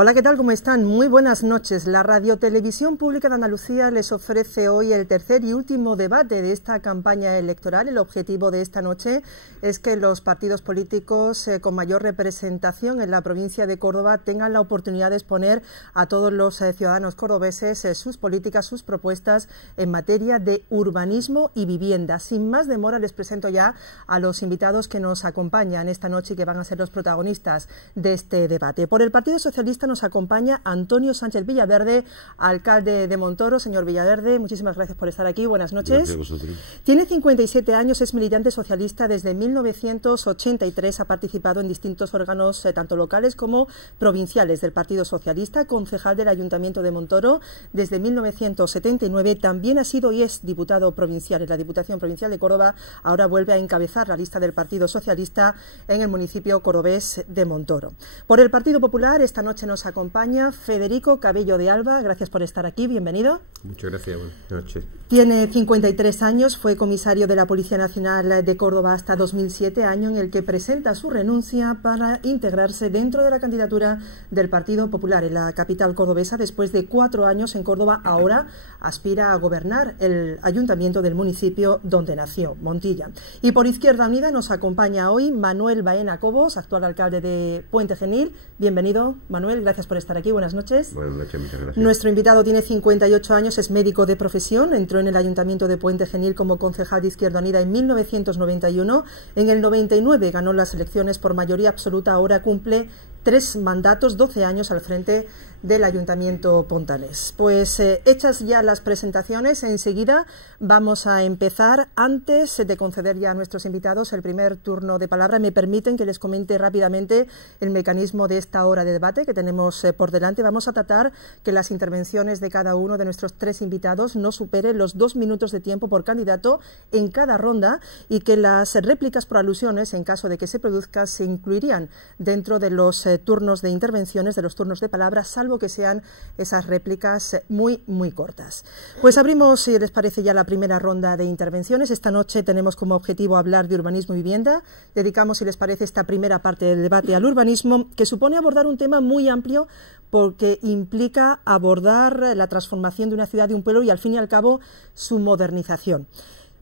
Hola, ¿qué tal? ¿Cómo están? Muy buenas noches. La Radiotelevisión Pública de Andalucía les ofrece hoy el tercer y último debate de esta campaña electoral. El objetivo de esta noche es que los partidos políticos con mayor representación en la provincia de Córdoba tengan la oportunidad de exponer a todos los ciudadanos cordobeses sus políticas, sus propuestas en materia de urbanismo y vivienda. Sin más demora, les presento ya a los invitados que nos acompañan esta noche y que van a ser los protagonistas de este debate. Por el Partido Socialista nos acompaña Antonio Sánchez Villaverde, alcalde de Montoro. Señor Villaverde, muchísimas gracias por estar aquí. Buenas noches. Gracias a vosotros. Tiene 57 años, es militante socialista desde 1983, ha participado en distintos órganos tanto locales como provinciales del Partido Socialista, concejal del Ayuntamiento de Montoro desde 1979, también ha sido y es diputado provincial en la Diputación Provincial de Córdoba, ahora vuelve a encabezar la lista del Partido Socialista en el municipio cordobés de Montoro. Por el Partido Popular, esta noche nos acompaña Federico Cabello de Alba. Gracias por estar aquí, bienvenido. Muchas gracias, buenas noches. Tiene 53 años, fue comisario de la Policía Nacional de Córdoba hasta 2007, año en el que presenta su renuncia para integrarse dentro de la candidatura del Partido Popular en la capital cordobesa. Después de 4 años en Córdoba, ahora aspira a gobernar el ayuntamiento del municipio donde nació, Montilla. Y por Izquierda Unida nos acompaña hoy Manuel Baena Cobos, actual alcalde de Puente Genil. Bienvenido, Manuel, gracias por estar aquí, buenas noches. Buenas noches, muchas gracias. Nuestro invitado tiene 58 años, es médico de profesión, entró en el Ayuntamiento de Puente Genil como concejal de Izquierda Unida en 1991. En el 99 ganó las elecciones por mayoría absoluta, ahora cumple 3 mandatos, 12 años al frente del Ayuntamiento pontanés. Pues hechas ya las presentaciones, enseguida vamos a empezar. Antes de conceder ya a nuestros invitados el primer turno de palabra, me permiten que les comente rápidamente el mecanismo de esta hora de debate que tenemos por delante. Vamos a tratar que las intervenciones de cada uno de nuestros 3 invitados no superen los 2 minutos de tiempo por candidato en cada ronda y que las réplicas por alusiones, en caso de que se produzca, se incluirían dentro de los turnos de intervenciones, de los turnos de palabra, salvo que sean esas réplicas muy cortas. Pues abrimos, si les parece, ya la primera ronda de intervenciones. Esta noche tenemos como objetivo hablar de urbanismo y vivienda. Dedicamos, si les parece, esta primera parte del debate al urbanismo, que supone abordar un tema muy amplio porque implica abordar la transformación de una ciudad, de un pueblo y, al fin y al cabo, su modernización.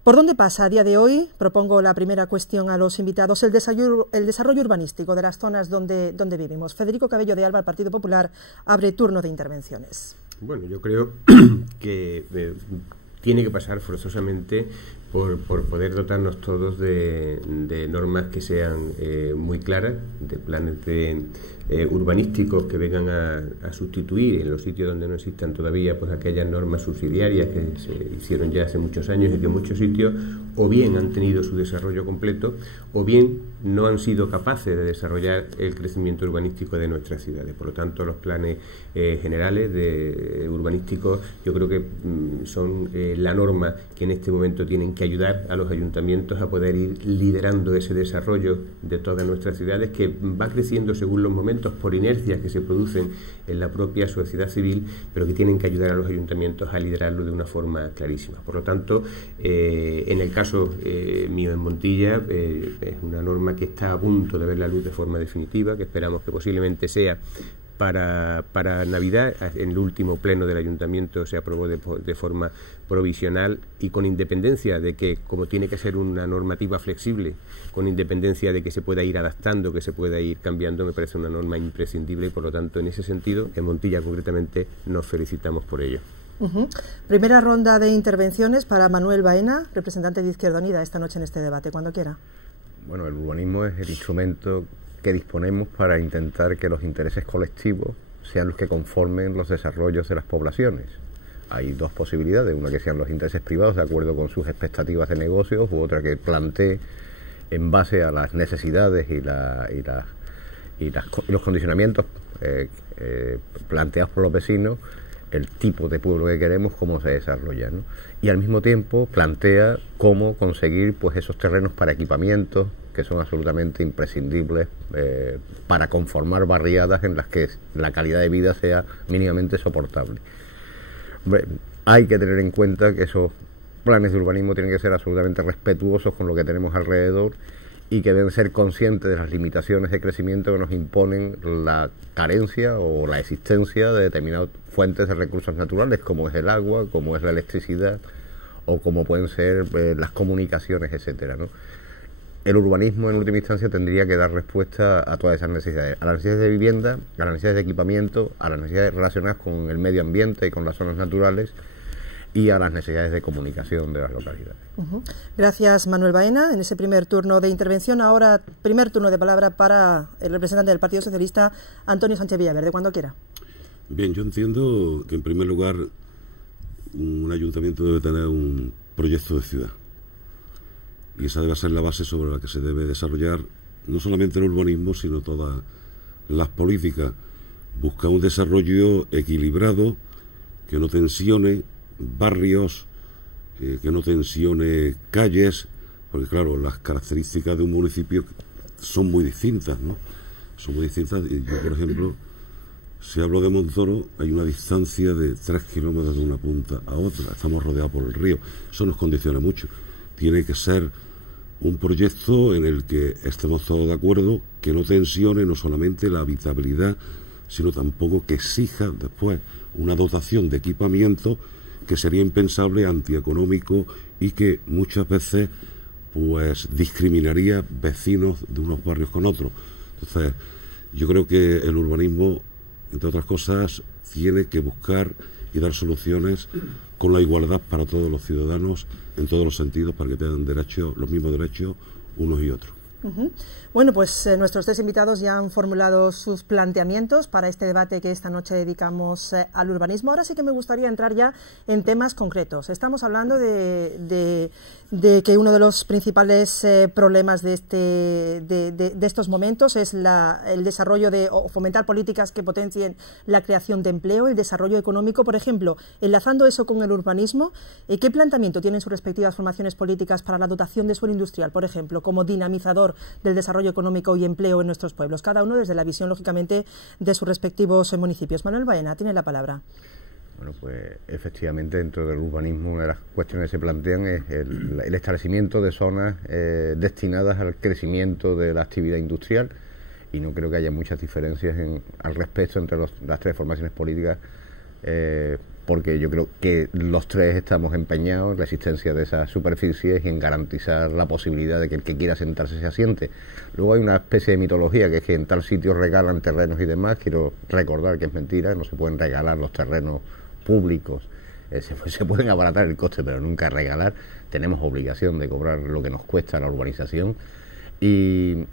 ¿Por dónde pasa a día de hoy? Propongo la primera cuestión a los invitados, el desarrollo urbanístico de las zonas donde vivimos. Federico Cabello de Alba, el Partido Popular, abre turno de intervenciones. Bueno, yo creo que tiene que pasar forzosamente por poder dotarnos todos de normas que sean muy claras, de planes urbanísticos que vengan a sustituir en los sitios donde no existan todavía pues aquellas normas subsidiarias que se hicieron ya hace muchos años y que en muchos sitios o bien han tenido su desarrollo completo o bien no han sido capaces de desarrollar el crecimiento urbanístico de nuestras ciudades. Por lo tanto, los planes generales urbanísticos yo creo que son la norma que en este momento tienen que ayudar a los ayuntamientos a poder ir liderando ese desarrollo de todas nuestras ciudades, que va creciendo según los momentos por inercias que se producen en la propia sociedad civil, pero que tienen que ayudar a los ayuntamientos a liderarlo de una forma clarísima. Por lo tanto, en el caso mío en Montilla, es una norma que está a punto de ver la luz de forma definitiva, que esperamos que posiblemente sea para Navidad. En el último pleno del Ayuntamiento se aprobó de forma provisional y con independencia de que, como tiene que ser una normativa flexible, con independencia de que se pueda ir adaptando, que se pueda ir cambiando, me parece una norma imprescindible y, por lo tanto, en ese sentido, en Montilla concretamente, nos felicitamos por ello. Primera ronda de intervenciones para Manuel Baena, representante de Izquierda Unida, esta noche en este debate, cuando quiera. Bueno, el urbanismo es el instrumento que disponemos para intentar que los intereses colectivos sean los que conformen los desarrollos de las poblaciones. Hay 2 posibilidades, una que sean los intereses privados de acuerdo con sus expectativas de negocios, u otra que plantee en base a las necesidades y los condicionamientos planteados por los vecinos, el tipo de pueblo que queremos, cómo se desarrolla, ¿no? Y al mismo tiempo plantea cómo conseguir pues esos terrenos para equipamientos que son absolutamente imprescindibles para conformar barriadas en las que la calidad de vida sea mínimamente soportable. Hay que tener en cuenta que esos planes de urbanismo tienen que ser absolutamente respetuosos con lo que tenemos alrededor y que deben ser conscientes de las limitaciones de crecimiento que nos imponen la carencia o la existencia de determinadas fuentes de recursos naturales, como es el agua, como es la electricidad o como pueden ser las comunicaciones, etcétera, ¿no? El urbanismo, en última instancia, tendría que dar respuesta a todas esas necesidades, a las necesidades de vivienda, a las necesidades de equipamiento, a las necesidades relacionadas con el medio ambiente y con las zonas naturales, y a las necesidades de comunicación de las localidades. Gracias, Manuel Baena. En ese primer turno de intervención, ahora primer turno de palabra para el representante del Partido Socialista, Antonio Sánchez Villaverde, cuando quiera. Bien, yo entiendo que en primer lugar un ayuntamiento debe tener un proyecto de ciudad y esa debe ser la base sobre la que se debe desarrollar no solamente el urbanismo, sino todas las políticas. Buscar un desarrollo equilibrado que no tensione barrios, que no tensione calles, porque claro, las características de un municipio son muy distintas, ¿no? Son muy distintas. Yo, por ejemplo, si hablo de Montoro, hay una distancia de 3 kilómetros de una punta a otra, estamos rodeados por el río, eso nos condiciona mucho. Tiene que ser un proyecto en el que estemos todos de acuerdo, que no tensione no solamente la habitabilidad, sino tampoco que exija después una dotación de equipamiento que sería impensable, antieconómico y que muchas veces pues discriminaría vecinos de unos barrios con otros. Entonces, yo creo que el urbanismo, entre otras cosas, tiene que buscar y dar soluciones con la igualdad para todos los ciudadanos en todos los sentidos, para que tengan los mismos derechos unos y otros. Bueno, pues nuestros tres invitados ya han formulado sus planteamientos para este debate que esta noche dedicamos al urbanismo. Ahora sí que me gustaría entrar ya en temas concretos. Estamos hablando de que uno de los principales problemas de estos momentos es el desarrollo o fomentar políticas que potencien la creación de empleo, el desarrollo económico. Por ejemplo, enlazando eso con el urbanismo, ¿qué planteamiento tienen sus respectivas formaciones políticas para la dotación de suelo industrial, por ejemplo, como dinamizador del desarrollo económico y empleo en nuestros pueblos? Cada uno desde la visión, lógicamente, de sus respectivos municipios. Manuel Baena, tiene la palabra. Bueno, pues efectivamente dentro del urbanismo una de las cuestiones que se plantean es el establecimiento de zonas destinadas al crecimiento de la actividad industrial, y no creo que haya muchas diferencias al respecto entre las tres formaciones políticas, porque yo creo que los tres estamos empeñados en la existencia de esas superficies y en garantizar la posibilidad de que el que quiera sentarse se asiente. Luego hay una especie de mitología que es que en tal sitio regalan terrenos y demás. Quiero recordar que es mentira, no se pueden regalar los terrenos públicos, se pueden abaratar el coste, pero nunca regalar. Tenemos obligación de cobrar lo que nos cuesta la urbanización, y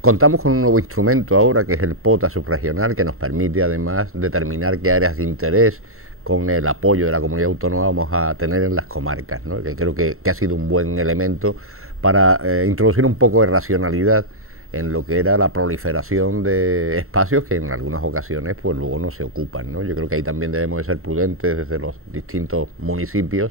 contamos con un nuevo instrumento ahora que es el POTA subregional, que nos permite además determinar qué áreas de interés con el apoyo de la comunidad autónoma vamos a tener en las comarcas, ¿no? Que creo que ha sido un buen elemento para introducir un poco de racionalidad en lo que era la proliferación de espacios que en algunas ocasiones pues luego no se ocupan, ¿no? Yo creo que ahí también debemos de ser prudentes desde los distintos municipios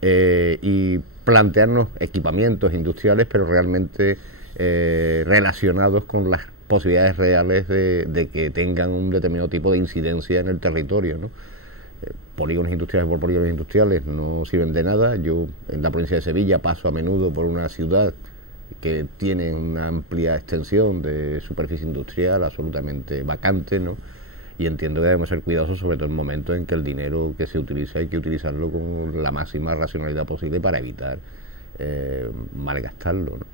y plantearnos equipamientos industriales, pero realmente relacionados con las posibilidades reales de que tengan un determinado tipo de incidencia en el territorio, ¿no? Polígonos industriales por polígonos industriales no sirven de nada. Yo en la provincia de Sevilla paso a menudo por una ciudad que tiene una amplia extensión de superficie industrial absolutamente vacante, ¿no? Y entiendo que debemos ser cuidadosos, sobre todo en el momento en que el dinero que se utiliza hay que utilizarlo con la máxima racionalidad posible para evitar malgastarlo, ¿no?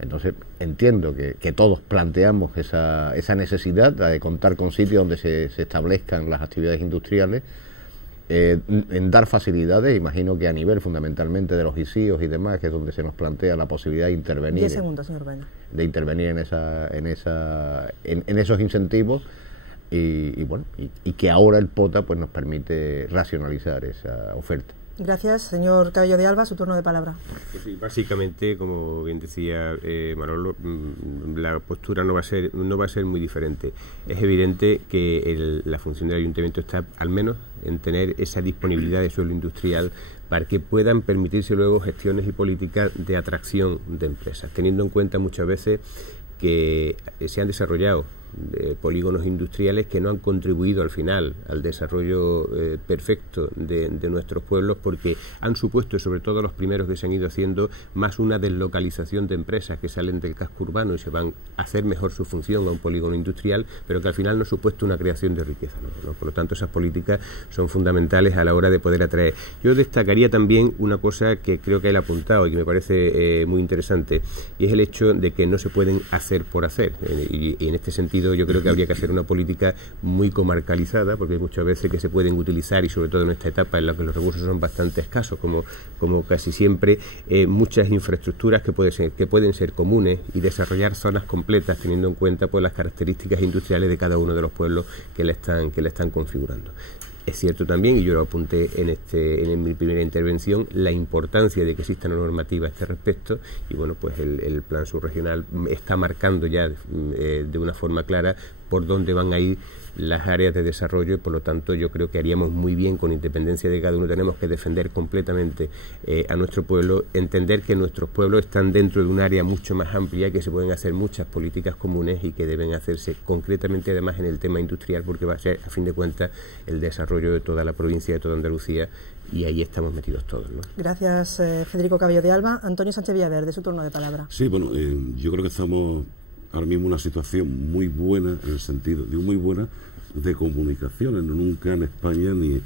Entonces entiendo que todos planteamos esa necesidad de contar con sitios donde se establezcan las actividades industriales, en dar facilidades. Imagino que a nivel fundamentalmente de los ICIOs y demás, que es donde se nos plantea la posibilidad de intervenir. 10 segundos, señor Baena. De intervenir en esos incentivos, y bueno, y que ahora el POTA pues nos permite racionalizar esa oferta. Gracias, señor Cabello de Alba, su turno de palabra. Pues sí, básicamente, como bien decía Manolo, la postura no va a ser muy diferente. Es evidente que la función del ayuntamiento está, al menos, en tener esa disponibilidad de suelo industrial para que puedan permitirse luego gestiones y políticas de atracción de empresas, teniendo en cuenta muchas veces que se han desarrollado polígonos industriales que no han contribuido al final al desarrollo perfecto de nuestros pueblos, porque han supuesto, sobre todo los primeros que se han ido haciendo, más una deslocalización de empresas que salen del casco urbano y se van a hacer mejor su función a un polígono industrial, pero que al final no ha supuesto una creación de riqueza, ¿no? Por lo tanto, esas políticas son fundamentales a la hora de poder atraer. Yo destacaría también una cosa que creo que él ha apuntado y que me parece muy interesante, y es el hecho de que no se pueden hacer por hacer. Y en este sentido yo creo que habría que hacer una política muy comarcalizada, porque hay muchas veces que se pueden utilizar, y sobre todo en esta etapa en la que los recursos son bastante escasos, como casi siempre, muchas infraestructuras que pueden ser comunes y desarrollar zonas completas teniendo en cuenta pues las características industriales de cada uno de los pueblos que la están configurando. Es cierto también, y yo lo apunté en mi primera intervención, la importancia de que exista una normativa a este respecto, y bueno, pues el plan subregional está marcando ya de una forma clara por dónde van a ir las áreas de desarrollo, y por lo tanto yo creo que haríamos muy bien, con independencia de cada uno, tenemos que defender completamente a nuestro pueblo, entender que nuestros pueblos están dentro de un área mucho más amplia, que se pueden hacer muchas políticas comunes y que deben hacerse concretamente además en el tema industrial, porque va a ser, a fin de cuentas, el desarrollo de toda la provincia, de toda Andalucía, y ahí estamos metidos todos, ¿no? Gracias, Federico Cabello de Alba. Antonio Sánchez Villaverde, su turno de palabra. Sí, bueno, yo creo que estamos ahora mismo en una situación muy buena, en el sentido, digo muy buena, de comunicaciones. Nunca en España, ni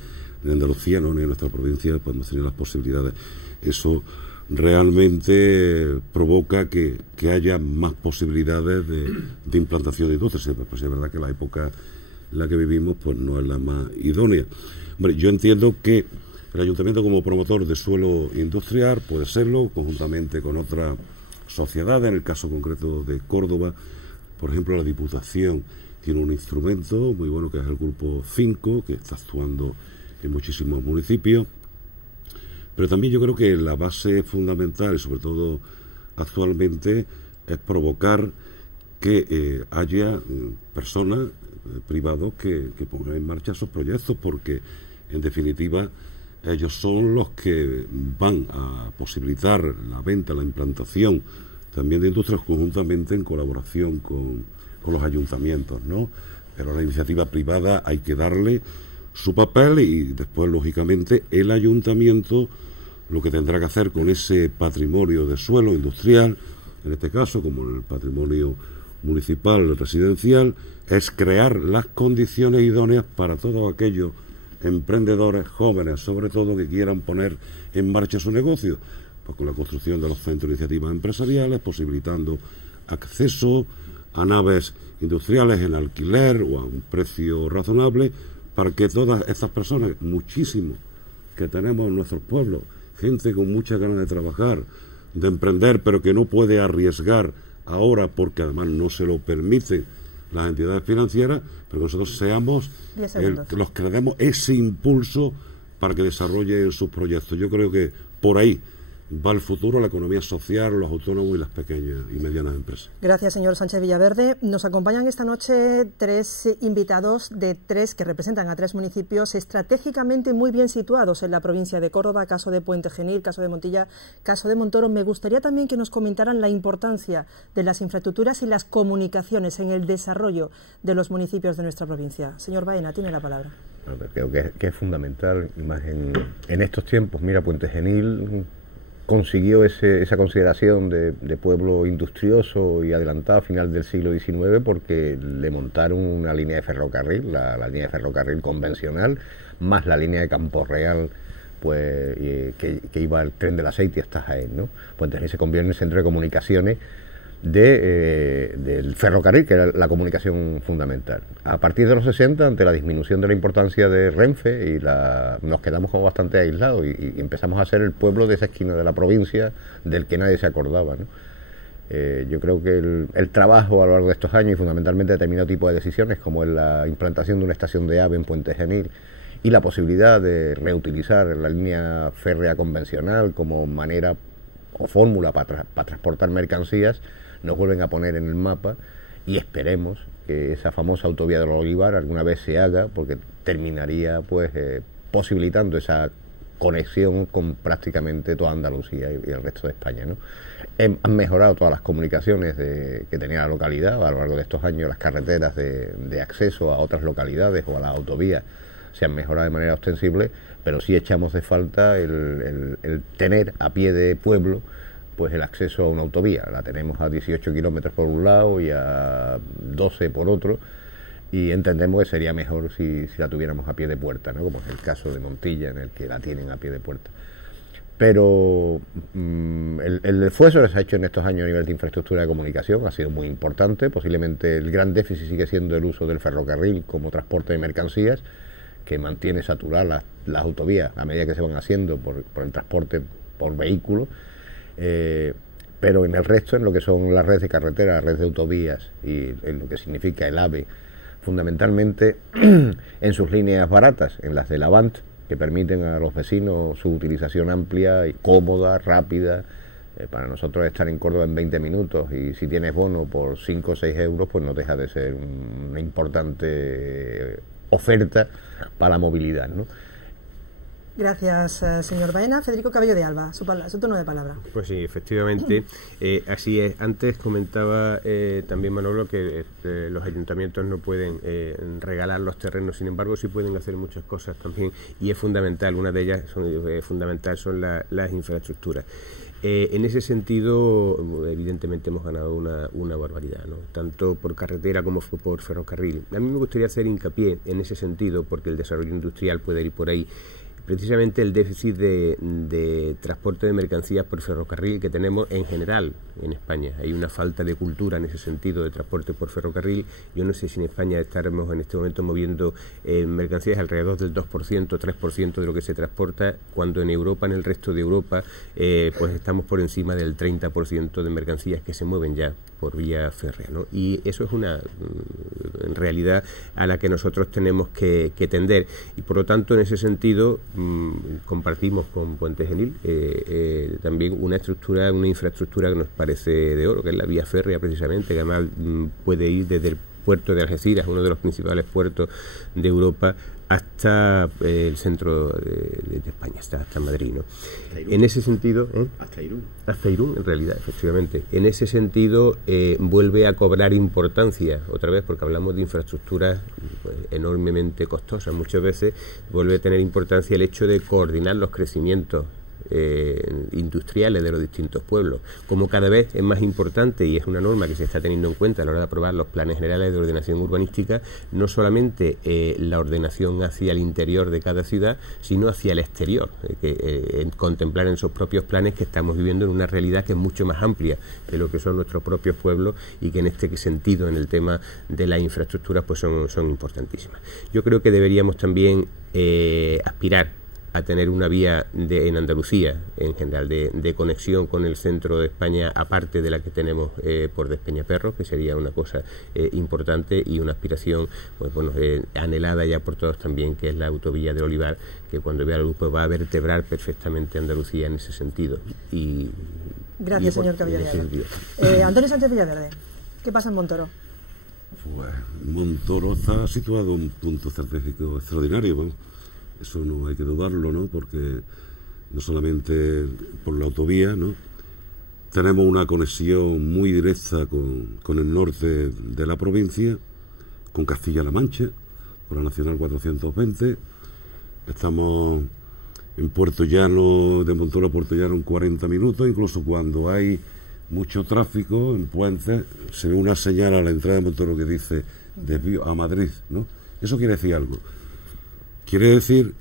en Andalucía, ni en nuestra provincia, pues hemos tenido las posibilidades. Eso realmente provoca que haya más posibilidades de implantación de industrias. Pues es verdad que la época en la que vivimos pues no es la más idónea. Hombre, yo entiendo que el Ayuntamiento, como promotor de suelo industrial, puede serlo, conjuntamente con otras sociedades. En el caso concreto de Córdoba, por ejemplo, la Diputación tiene un instrumento muy bueno, que es el Grupo 5, que está actuando en muchísimos municipios. Pero también yo creo que la base fundamental, y sobre todo actualmente, es provocar que haya personas, privados, que pongan en marcha esos proyectos, porque en definitiva ellos son los que van a posibilitar la venta, la implantación también de industrias, conjuntamente en colaboración con los ayuntamientos, ¿no? Pero a la iniciativa privada hay que darle su papel, y después, lógicamente, el ayuntamiento lo que tendrá que hacer con ese patrimonio de suelo industrial, en este caso, como el patrimonio municipal residencial, es crear las condiciones idóneas para todos aquellos emprendedores jóvenes, sobre todo, que quieran poner en marcha su negocio, pues con la construcción de los centros de iniciativas empresariales, posibilitando acceso a naves industriales en alquiler o a un precio razonable, para que todas estas personas, muchísimos que tenemos en nuestros pueblos, gente con muchas ganas de trabajar, de emprender, pero que no puede arriesgar ahora porque además no se lo permiten las entidades financieras, pero que nosotros seamos los que le demos ese impulso para que desarrollen sus proyectos. Yo creo que por ahí va el futuro, la economía social, los autónomos y las pequeñas y medianas empresas. Gracias, señor Sánchez Villaverde. Nos acompañan esta noche tres invitados que representan a tres municipios estratégicamente muy bien situados en la provincia de Córdoba, caso de Puente Genil, caso de Montilla, caso de Montoro. Me gustaría también que nos comentaran la importancia de las infraestructuras y las comunicaciones en el desarrollo de los municipios de nuestra provincia. Señor Baena, tiene la palabra. Creo que es fundamental, más en estos tiempos. Mira, Puente Genil consiguió esa consideración de pueblo industrioso y adelantado a final del siglo XIX porque le montaron una línea de ferrocarril, la línea de ferrocarril convencional, más la línea de Campo Real, pues que iba el tren del aceite hasta Jaén, ¿no? Puente Genil se convierte en el centro de comunicaciones del ferrocarril, que era la comunicación fundamental. A partir de los 60, ante la disminución de la importancia de Renfe, nos quedamos como bastante aislados y empezamos a ser el pueblo de esa esquina de la provincia del que nadie se acordaba, ¿no? Yo creo que el trabajo a lo largo de estos años, y fundamentalmente determinado tipo de decisiones, como es la implantación de una estación de AVE en Puente Genil y la posibilidad de reutilizar la línea férrea convencional como manera o fórmula para transportar mercancías, nos vuelven a poner en el mapa, y esperemos que esa famosa autovía del Olivar alguna vez se haga, porque terminaría pues posibilitando esa conexión con prácticamente toda Andalucía y el resto de España, ¿no? Han mejorado todas las comunicaciones que tenía la localidad a lo largo de estos años. Las carreteras de acceso a otras localidades o a las autovías se han mejorado de manera ostensible, pero sí echamos de falta el tener a pie de pueblo pues el acceso a una autovía. La tenemos a 18 kilómetros por un lado y a 12 por otro, y entendemos que sería mejor si la tuviéramos a pie de puerta, ¿no? Como es el caso de Montilla, en el que la tienen a pie de puerta. Pero el esfuerzo que se ha hecho en estos años a nivel de infraestructura de comunicación ha sido muy importante. Posiblemente el gran déficit sigue siendo el uso del ferrocarril como transporte de mercancías, que mantiene saturadas las autovías a medida que se van haciendo por el transporte por vehículos. Pero en el resto, en lo que son las redes de carretera, las redes de autovías y en lo que significa el AVE, fundamentalmente en sus líneas baratas, en las del Avant, que permiten a los vecinos su utilización amplia y cómoda, rápida. Para nosotros estar en Córdoba en 20 minutos, y si tienes bono por 5 o 6 euros, pues no deja de ser una importante oferta para la movilidad, ¿no? Gracias, señor Baena. Federico Cabello de Alba, su turno de palabra. Pues sí, efectivamente, así es. Antes comentaba también Manolo que los ayuntamientos no pueden regalar los terrenos, sin embargo sí pueden hacer muchas cosas también, y es fundamental. Una de ellas son las infraestructuras. En ese sentido, evidentemente hemos ganado una barbaridad, ¿no? Tanto por carretera como por ferrocarril. A mí me gustaría hacer hincapié en ese sentido, porque el desarrollo industrial puede ir por ahí. Precisamente el déficit de transporte de mercancías por ferrocarril que tenemos en general en España. Hay una falta de cultura en ese sentido de transporte por ferrocarril. Yo no sé si en España estaremos en este momento moviendo mercancías alrededor del 2%, 3% de lo que se transporta, cuando en Europa, en el resto de Europa, pues estamos por encima del 30% de mercancías que se mueven ya por vía férrea, ¿no? Y eso es una realidad a la que nosotros tenemos que tender, y por lo tanto en ese sentido compartimos con Puente Genil también una infraestructura que nos parece de oro, que es la vía férrea precisamente, que además puede ir desde el puerto de Algeciras, uno de los principales puertos de Europa, hasta el centro de España, hasta Madrid, ¿no? En ese sentido, hasta Irún, en realidad, efectivamente. En ese sentido vuelve a cobrar importancia otra vez, porque hablamos de infraestructuras pues, enormemente costosas. Muchas veces vuelve a tener importancia el hecho de coordinar los crecimientos industriales de los distintos pueblos. Como cada vez es más importante, y es una norma que se está teniendo en cuenta a la hora de aprobar los planes generales de ordenación urbanística, no solamente la ordenación hacia el interior de cada ciudad, sino hacia el exterior, contemplar en sus propios planes que estamos viviendo en una realidad que es mucho más amplia de lo que son nuestros propios pueblos, y que en este sentido, en el tema de las infraestructuras, pues son importantísimas. Yo creo que deberíamos también aspirar a tener una vía en Andalucía, en general, de conexión con el centro de España, aparte de la que tenemos por Despeñaperros, que sería una cosa importante, y una aspiración pues, bueno, anhelada ya por todos también, que es la autovía del Olivar, que cuando vea la luz pues, va a vertebrar perfectamente Andalucía en ese sentido. Gracias, señor Cabello de Alba. Antonio Sánchez Villaverde, ¿qué pasa en Montoro? Pues Montoro está situado en un punto estratégico extraordinario, ¿no? Eso no hay que dudarlo, ¿no? Porque no solamente por la autovía, ¿no? Tenemos una conexión muy directa con el norte de la provincia, con Castilla-La Mancha, por la Nacional 420. Estamos en Puerto Llano, de Montoro a Puerto Llano en 40 minutos, incluso cuando hay mucho tráfico en puentes, se ve una señal a la entrada de Montoro que dice desvío a Madrid, ¿no? Eso quiere decir algo. Quiere decir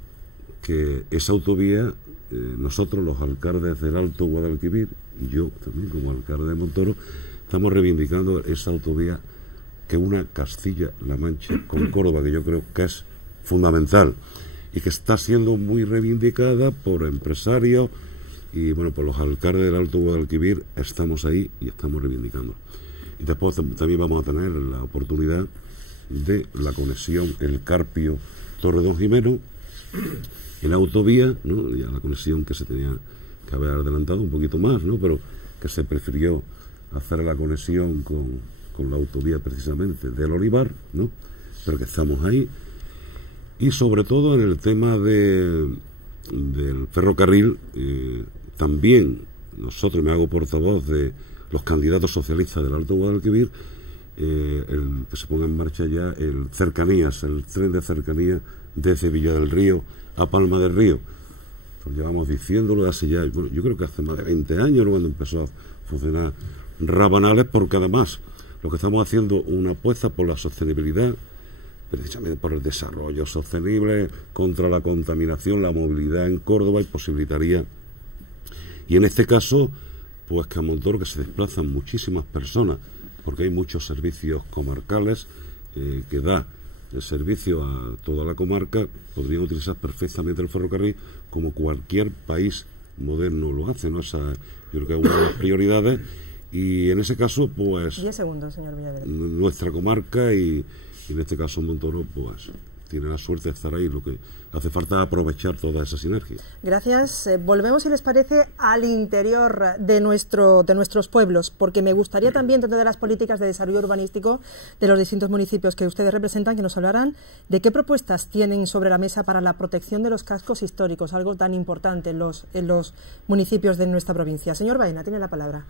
que esa autovía, nosotros los alcaldes del Alto Guadalquivir, y yo también como alcalde de Montoro, estamos reivindicando esa autovía que una Castilla-La Mancha con Córdoba, que yo creo que es fundamental y que está siendo muy reivindicada por empresarios y bueno, por los alcaldes del Alto Guadalquivir. Estamos ahí y estamos reivindicando. Y después también vamos a tener la oportunidad de la conexión El Carpio Torredón Jimeno en la autovía, ¿no? Ya la conexión que se tenía que haber adelantado un poquito más, ¿no? Pero que se prefirió hacer la conexión con la autovía precisamente del Olivar, ¿no? Pero que estamos ahí. Y sobre todo en el tema de del ferrocarril, también nosotros, me hago portavoz de los candidatos socialistas del Alto Guadalquivir, que se ponga en marcha ya el cercanías, el tren de cercanías desde Villa del Río a Palma del Río. Pues llevamos diciéndolo hace ya, bueno, yo creo que hace más de 20 años, ¿no?, cuando empezó a funcionar Rabanales, porque además lo que estamos haciendo una apuesta por la sostenibilidad, precisamente por el desarrollo sostenible, contra la contaminación, la movilidad en Córdoba, y posibilitaría, y en este caso, pues que a Montoro, que se desplazan muchísimas personas, porque hay muchos servicios comarcales que da el servicio a toda la comarca, podrían utilizar perfectamente el ferrocarril como cualquier país moderno lo hace, ¿no? Esa, yo creo que es una de las prioridades, y en ese caso, pues 10 segundos, señor Villaverde. Nuestra comarca y en este caso Montoro, pues tiene la suerte de estar ahí. Lo que hace falta es aprovechar toda esa sinergia. Gracias. Volvemos, si les parece, al interior de nuestros pueblos, porque me gustaría también, dentro de las políticas de desarrollo urbanístico de los distintos municipios que ustedes representan, que nos hablaran de qué propuestas tienen sobre la mesa para la protección de los cascos históricos, algo tan importante en los municipios de nuestra provincia. Señor Baena, tiene la palabra.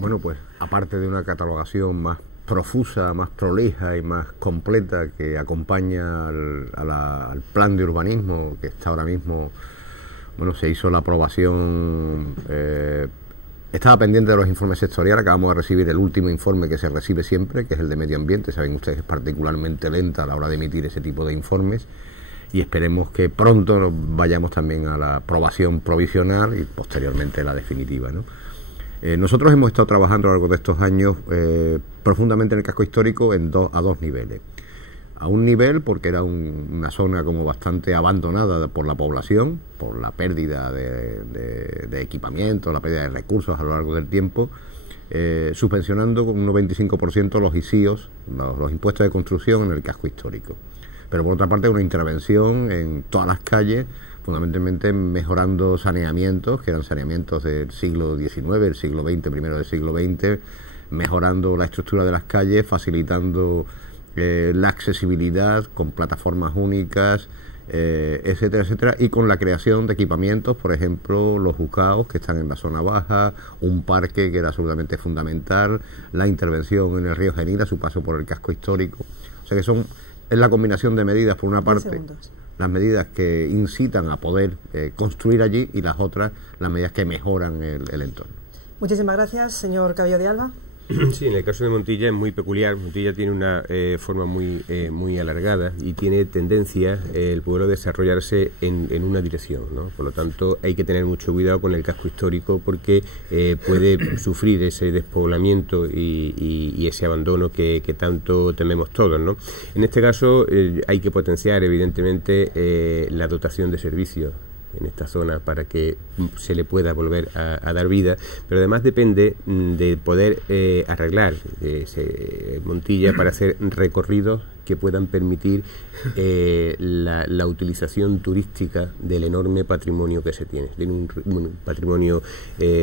Bueno, pues aparte de una catalogación más profusa, más prolija y más completa que acompaña al plan de urbanismo que está ahora mismo, bueno, se hizo la aprobación, estaba pendiente de los informes sectoriales. Acabamos de recibir el último informe que se recibe siempre, que es el de medio ambiente. Saben ustedes que es particularmente lenta a la hora de emitir ese tipo de informes, y esperemos que pronto nos vayamos también a la aprobación provisional y posteriormente la definitiva, ¿no? Nosotros hemos estado trabajando a lo largo de estos años profundamente en el casco histórico a dos niveles. A un nivel porque era una zona como bastante abandonada por la población, por la pérdida de equipamiento, la pérdida de recursos a lo largo del tiempo, subvencionando con un 95% los ICIOs, los impuestos de construcción en el casco histórico. Pero por otra parte una intervención en todas las calles, fundamentalmente mejorando saneamientos, que eran saneamientos del siglo XIX, del siglo XX, primero del siglo XX, mejorando la estructura de las calles, facilitando la accesibilidad con plataformas únicas, etcétera, etcétera, y con la creación de equipamientos, por ejemplo, los juzgados que están en la zona baja, un parque que era absolutamente fundamental, la intervención en el río Genil a su paso por el casco histórico. O sea que es la combinación de medidas, por una parte, las medidas que incitan a poder construir allí, y las otras, las medidas que mejoran el entorno. Muchísimas gracias, señor Cabello de Alba. Sí, en el caso de Montilla es muy peculiar. Montilla tiene una forma muy alargada y tiene tendencia el pueblo a desarrollarse en una dirección, ¿no? Por lo tanto, hay que tener mucho cuidado con el casco histórico, porque puede sufrir ese despoblamiento y ese abandono que tanto tememos todos, ¿no? En este caso hay que potenciar, evidentemente, la dotación de servicios en esta zona para que se le pueda volver a dar vida, pero además depende de poder arreglar Montilla para hacer recorridos que puedan permitir la utilización turística del enorme patrimonio que se tiene. Tiene un patrimonio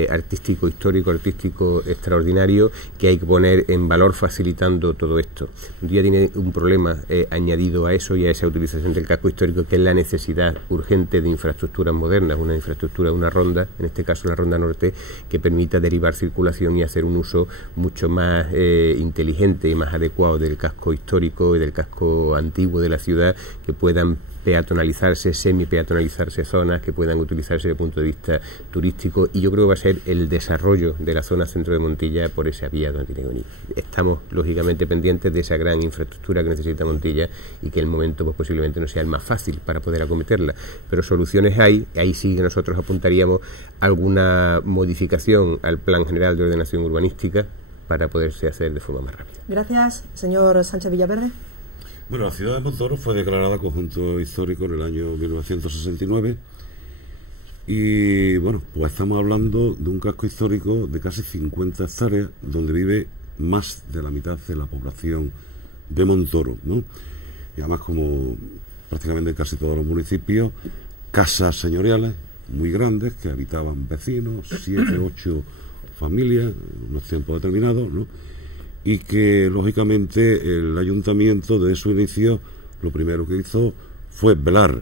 artístico, histórico, artístico extraordinario, que hay que poner en valor facilitando todo esto. Montilla tiene un problema añadido a eso y a esa utilización del casco histórico, que es la necesidad urgente de infraestructuras modernas, una infraestructura, una ronda, en este caso la ronda norte, que permita derivar circulación y hacer un uso mucho más inteligente y más adecuado del casco histórico y del casco antiguo de la ciudad, que puedan peatonalizarse, semi-peatonalizarse zonas, que puedan utilizarse desde el punto de vista turístico, y yo creo que va a ser el desarrollo de la zona centro de Montilla por esa vía donde tiene que venir. Estamos lógicamente pendientes de esa gran infraestructura que necesita Montilla, y que el momento pues posiblemente no sea el más fácil para poder acometerla, pero soluciones hay. Ahí sí que nosotros apuntaríamos alguna modificación al Plan General de Ordenación Urbanística para poderse hacer de forma más rápida. Gracias, señor Sánchez Villaverde. Bueno, la ciudad de Montoro fue declarada conjunto histórico en el año 1969, y bueno, pues estamos hablando de un casco histórico de casi 50 hectáreas, donde vive más de la mitad de la población de Montoro, ¿no? Y además, como prácticamente en casi todos los municipios, casas señoriales muy grandes que habitaban vecinos, 7, 8 familias en unos tiempos determinados, ¿no? Y que lógicamente el ayuntamiento desde su inicio lo primero que hizo fue velar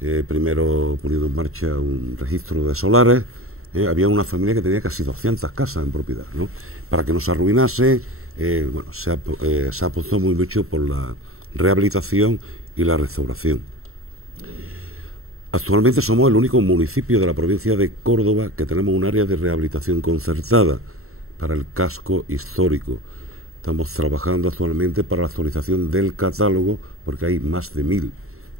primero poniendo en marcha un registro de solares. Había una familia que tenía casi 200 casas en propiedad, ¿no? Para que no se arruinase, bueno, se apostó muy mucho por la rehabilitación y la restauración. Actualmente somos el único municipio de la provincia de Córdoba que tenemos un área de rehabilitación concertada para el casco histórico. Estamos trabajando actualmente para la actualización del catálogo, porque hay más de 1000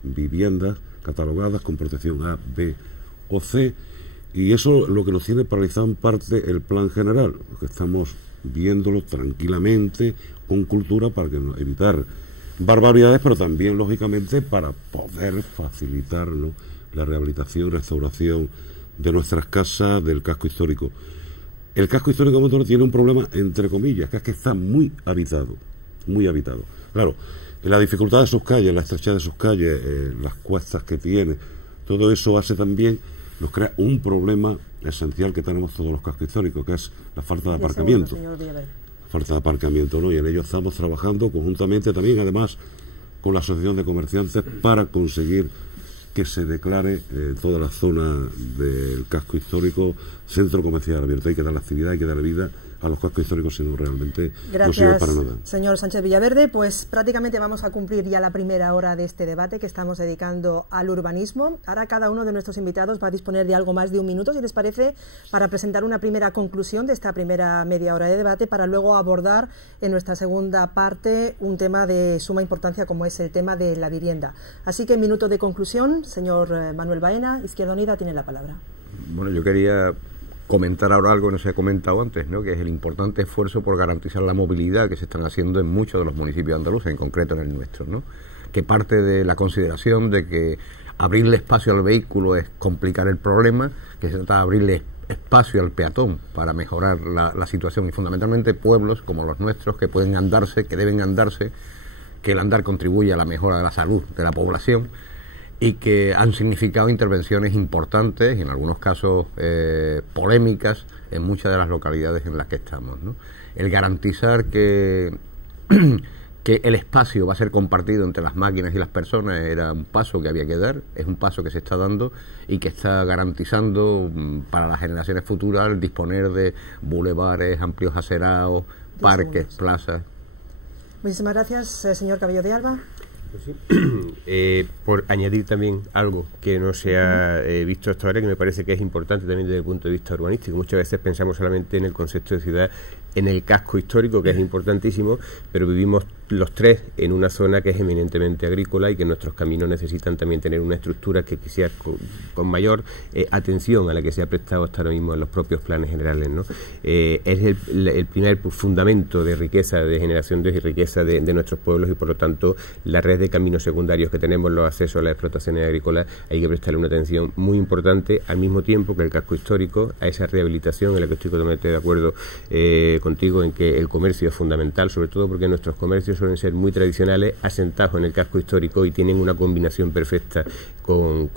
viviendas catalogadas con protección A, B o C, y eso es lo que nos tiene paralizado en parte el plan general, porque estamos viéndolo tranquilamente, con cultura, para que evitar barbaridades, pero también, lógicamente, para poder facilitar, ¿no?, la rehabilitación y restauración de nuestras casas, del casco histórico. El casco histórico de Montoro tiene un problema, entre comillas, que es que está muy habitado, muy habitado. Claro, la dificultad de sus calles, la estrechez de sus calles, las cuestas que tiene, todo eso hace también, nos crea un problema esencial que tenemos todos los cascos históricos, que es la falta de aparcamiento. Falta de aparcamiento, ¿no? Y en ello estamos trabajando conjuntamente también, además, con la Asociación de Comerciantes para conseguir que se declare toda la zona del casco histórico centro comercial abierto. Hay que dar la actividad, hay que dar vida a los cascos históricos, si no realmente no sirve para nada. Señor Sánchez Villaverde, pues prácticamente vamos a cumplir ya la primera hora de este debate que estamos dedicando al urbanismo. Ahora cada uno de nuestros invitados va a disponer de algo más de un minuto, si les parece, para presentar una primera conclusión de esta primera media hora de debate, para luego abordar en nuestra segunda parte un tema de suma importancia como es el tema de la vivienda. Así que minuto de conclusión, señor Manuel Baena, Izquierda Unida tiene la palabra. Bueno, yo quería comentar ahora algo que no se ha comentado antes, ¿no?, que es el importante esfuerzo por garantizar la movilidad que se están haciendo en muchos de los municipios andaluces, en concreto en el nuestro, ¿no?, que parte de la consideración de que abrirle espacio al vehículo es complicar el problema, que se trata de abrirle espacio al peatón para mejorar la situación, y fundamentalmente pueblos como los nuestros que pueden andarse, que deben andarse, que el andar contribuye a la mejora de la salud de la población, y que han significado intervenciones importantes y en algunos casos polémicas en muchas de las localidades en las que estamos, ¿no? El garantizar que el espacio va a ser compartido entre las máquinas y las personas era un paso que había que dar, es un paso que se está dando y que está garantizando para las generaciones futuras el disponer de bulevares, amplios acerados, parques, plazas. Muchísimas gracias, señor Cabello de Alba. Por añadir también algo que no se ha visto hasta ahora, que me parece que es importante también desde el punto de vista urbanístico. Muchas veces pensamos solamente en el concepto de ciudad, en el casco histórico, que es importantísimo, pero vivimos los tres en una zona que es eminentemente agrícola y que nuestros caminos necesitan también tener una estructura que sea con mayor atención a la que se ha prestado hasta ahora mismo en los propios planes generales, ¿no? Es el primer fundamento de riqueza, de generación de riqueza de nuestros pueblos, y por lo tanto la red de caminos secundarios que tenemos, los accesos a las explotaciones agrícolas, hay que prestarle una atención muy importante, al mismo tiempo que el casco histórico, a esa rehabilitación en la que estoy totalmente de acuerdo contigo en que el comercio es fundamental, sobre todo porque nuestros comercios suelen ser muy tradicionales, asentados en el casco histórico, y tienen una combinación perfecta con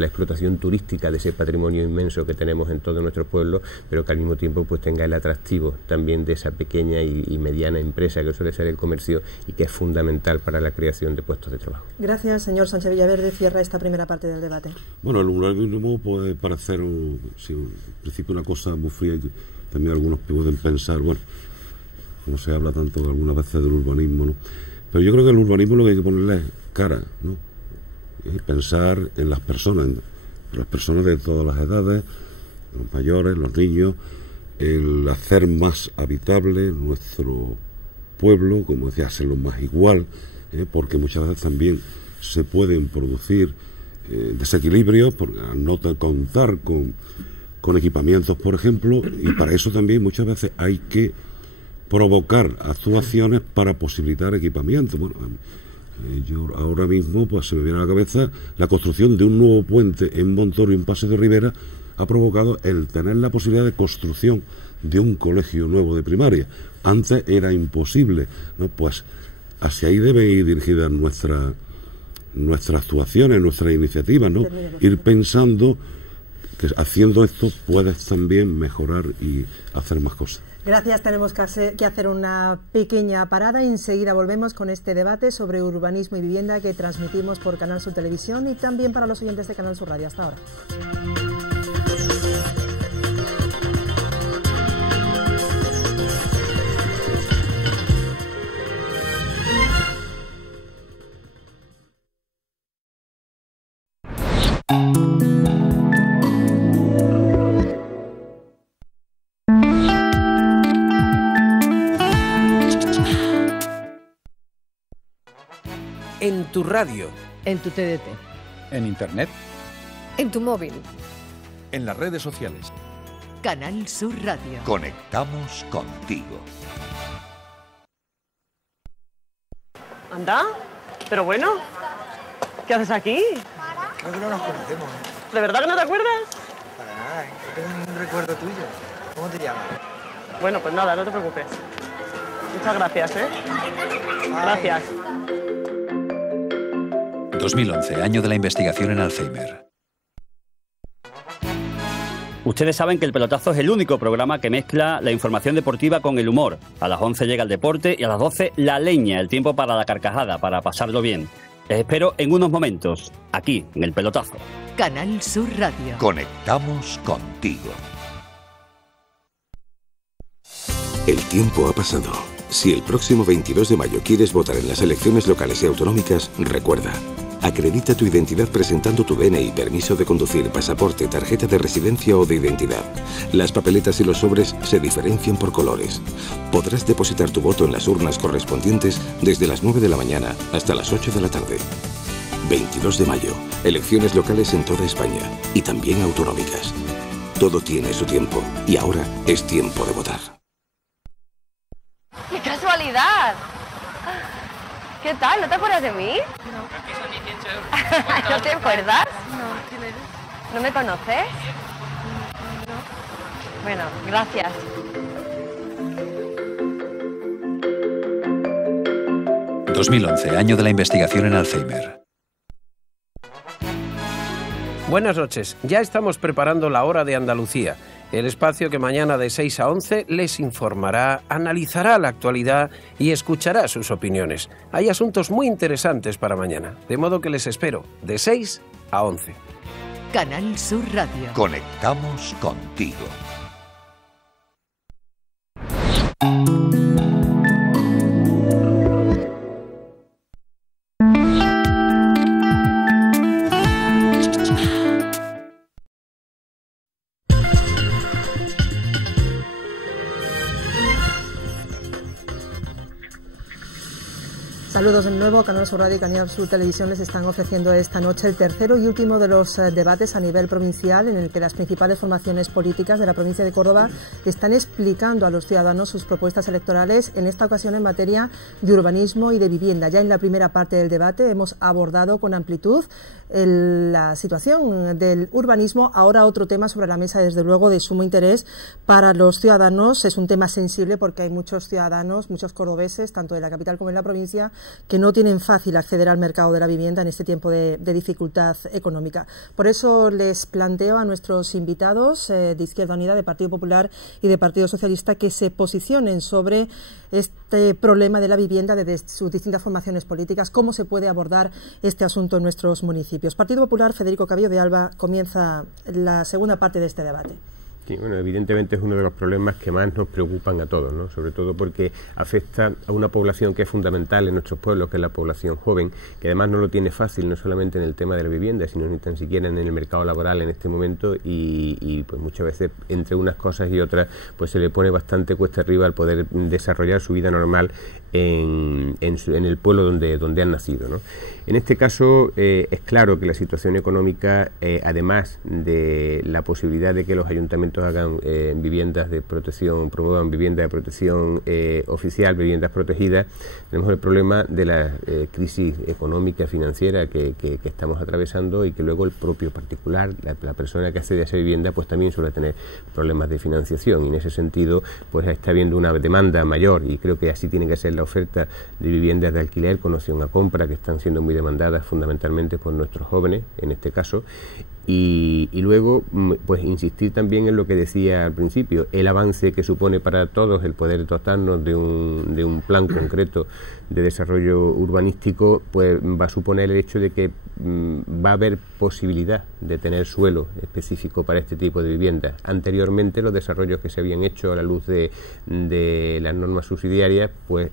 la explotación turística de ese patrimonio inmenso que tenemos en todos nuestros pueblos, pero que al mismo tiempo pues tenga el atractivo también de esa pequeña y mediana empresa que suele ser el comercio y que es fundamental para la creación de puestos de trabajo. Gracias, señor Sánchez Villaverde. Cierra esta primera parte del debate. Bueno, el urbanismo puede parecer en principio una cosa muy fría, y también algunos pueden pensar, bueno, como se habla tanto algunas veces del urbanismo, ¿no? Pero yo creo que el urbanismo lo que hay que ponerle es cara, ¿no? Y pensar en las personas de todas las edades, los mayores, los niños, el hacer más habitable nuestro pueblo, como decía, hacerlo más igual, porque muchas veces también se pueden producir desequilibrios al no contar con equipamientos, por ejemplo, y para eso también muchas veces hay que provocar actuaciones para posibilitar equipamiento. Bueno, yo ahora mismo pues se me viene a la cabeza la construcción de un nuevo puente en Montoro y en Paseo de Rivera ha provocado el tener la posibilidad de construcción de un colegio nuevo de primaria. Antes era imposible, ¿no? Pues hacia ahí debe ir dirigida nuestras actuaciones, nuestras iniciativas, ¿no? Ir pensando que haciendo esto puedes también mejorar y hacer más cosas. Gracias, tenemos que hacer una pequeña parada y enseguida volvemos con este debate sobre urbanismo y vivienda que transmitimos por Canal Sur Televisión y también para los oyentes de Canal Sur Radio. Hasta ahora. En tu radio. En tu TDT. En internet. En tu móvil. En las redes sociales. Canal Sur Radio. Conectamos contigo. ¿Anda? Pero bueno, ¿qué haces aquí? Creo que no nos conocemos. ¿De verdad que no te acuerdas? Para nada, no tengo ningún recuerdo tuyo. ¿Cómo te llamas? Bueno, pues nada, no te preocupes. Muchas gracias, ¿eh? Gracias. 2011, año de la investigación en Alzheimer. Ustedes saben que El Pelotazo es el único programa que mezcla la información deportiva con el humor. A las 11 llega el deporte y a las 12 la leña, el tiempo para la carcajada, para pasarlo bien. Les espero en unos momentos, aquí, en El Pelotazo. Canal Sur Radio. Conectamos contigo. El tiempo ha pasado. Si el próximo 22 de mayo quieres votar en las elecciones locales y autonómicas, recuerda, acredita tu identidad presentando tu DNI, permiso de conducir, pasaporte, tarjeta de residencia o de identidad. Las papeletas y los sobres se diferencian por colores. Podrás depositar tu voto en las urnas correspondientes desde las 9 de la mañana hasta las 8 de la tarde. 22 de mayo, elecciones locales en toda España y también autonómicas. Todo tiene su tiempo y ahora es tiempo de votar. ¡Qué casualidad! ¿Qué tal? ¿No te acuerdas de mí? No. ¿No te acuerdas? No, ¿quién eres? ¿No me conoces? No. Bueno, gracias. En 2011, año de la investigación en Alzheimer. Buenas noches, ya estamos preparando la Hora de Andalucía, el espacio que mañana de 6 a 11 les informará, analizará la actualidad y escuchará sus opiniones. Hay asuntos muy interesantes para mañana, de modo que les espero de 6 a 11. Canal Sur Radio. Conectamos contigo. Saludos de nuevo, Canal Sur Radio y Canal Sur Televisión les están ofreciendo esta noche el tercero y último de los debates a nivel provincial en el que las principales formaciones políticas de la provincia de Córdoba están explicando a los ciudadanos sus propuestas electorales, en esta ocasión en materia de urbanismo y de vivienda. Ya en la primera parte del debate hemos abordado con amplitud la situación del urbanismo. Ahora otro tema sobre la mesa, desde luego de sumo interés para los ciudadanos. Es un tema sensible porque hay muchos ciudadanos, muchos cordobeses, tanto en la capital como en la provincia, que no tienen fácil acceder al mercado de la vivienda en este tiempo de dificultad económica. Por eso les planteo a nuestros invitados de Izquierda Unida, de Partido Popular y de Partido Socialista que se posicionen sobre este problema de la vivienda desde sus distintas formaciones políticas, cómo se puede abordar este asunto en nuestros municipios. Partido Popular, Federico Cabello de Alba, comienza la segunda parte de este debate. Sí, bueno, evidentemente es uno de los problemas que más nos preocupan a todos, ¿no? Sobre todo porque afecta a una población que es fundamental en nuestros pueblos, que es la población joven, que además no lo tiene fácil, no solamente en el tema de la vivienda, sino ni tan siquiera en el mercado laboral en este momento y pues muchas veces entre unas cosas y otras pues se le pone bastante cuesta arriba al poder desarrollar su vida normal en el pueblo donde han nacido, ¿no? En este caso es claro que la situación económica, además de la posibilidad de que los ayuntamientos hagan viviendas de protección, promuevan viviendas de protección oficial, viviendas protegidas, tenemos el problema de la crisis económica, financiera que estamos atravesando y que luego el propio particular, la persona que accede a esa vivienda, pues también suele tener problemas de financiación y en ese sentido pues está habiendo una demanda mayor y creo que así tiene que ser la oferta de viviendas de alquiler con opción a compra, que están siendo muy demandadas fundamentalmente por nuestros jóvenes, en este caso. Y luego, pues insistir también en lo que decía al principio, el avance que supone para todos el poder dotarnos de un plan concreto de desarrollo urbanístico, pues va a suponer el hecho de que va a haber posibilidad de tener suelo específico para este tipo de viviendas. Anteriormente, los desarrollos que se habían hecho a la luz de las normas subsidiarias, pues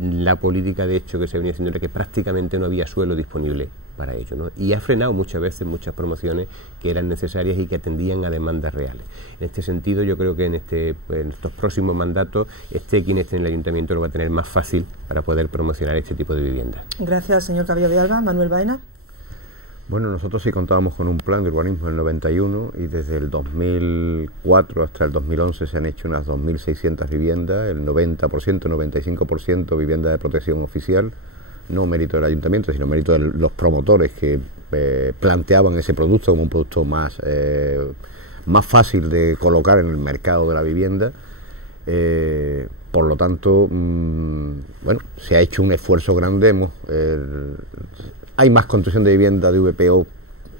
la política de hecho que se venía haciendo era que prácticamente no había suelo disponible para ello, ¿no? Y ha frenado muchas veces muchas promociones que eran necesarias y que atendían a demandas reales. En este sentido, yo creo que en estos próximos mandatos, quien esté en el ayuntamiento lo va a tener más fácil para poder promocionar este tipo de viviendas. Gracias, señor Cabello de Alba. Manuel Baena. Bueno, nosotros sí contábamos con un plan de urbanismo en el 91 y desde el 2004 hasta el 2011 se han hecho unas 2.600 viviendas, el 90%, 95% vivienda de protección oficial, no mérito del ayuntamiento, sino mérito de los promotores que planteaban ese producto como un producto más fácil de colocar en el mercado de la vivienda. Por lo tanto, bueno, se ha hecho un esfuerzo grande. Hay más construcción de vivienda de VPO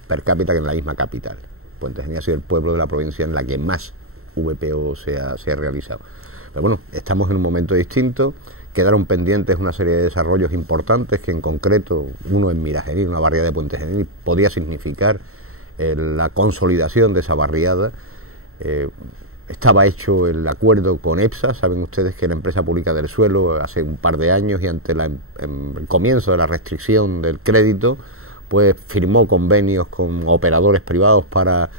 per cápita que en la misma capital. Puente Genil ha sido el pueblo de la provincia en la que más VPO se ha realizado. Pero bueno, estamos en un momento distinto. Quedaron pendientes una serie de desarrollos importantes que en concreto, uno en Miragenil, una barriada de Puente Genil, podía significar la consolidación de esa barriada. Estaba hecho el acuerdo con EPSA, saben ustedes que la empresa pública del suelo hace un par de años y ante el comienzo de la restricción del crédito, pues firmó convenios con operadores privados para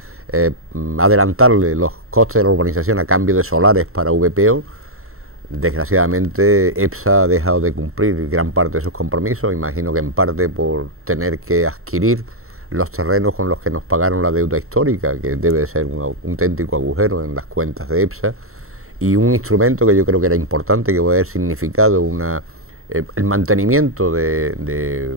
adelantarle los costes de la urbanización a cambio de solares para VPO. Desgraciadamente EPSA ha dejado de cumplir gran parte de sus compromisos, imagino que en parte por tener que adquirir los terrenos con los que nos pagaron la deuda histórica, que debe de ser un auténtico agujero en las cuentas de EPSA, y un instrumento que yo creo que era importante, que puede haber significado el mantenimiento de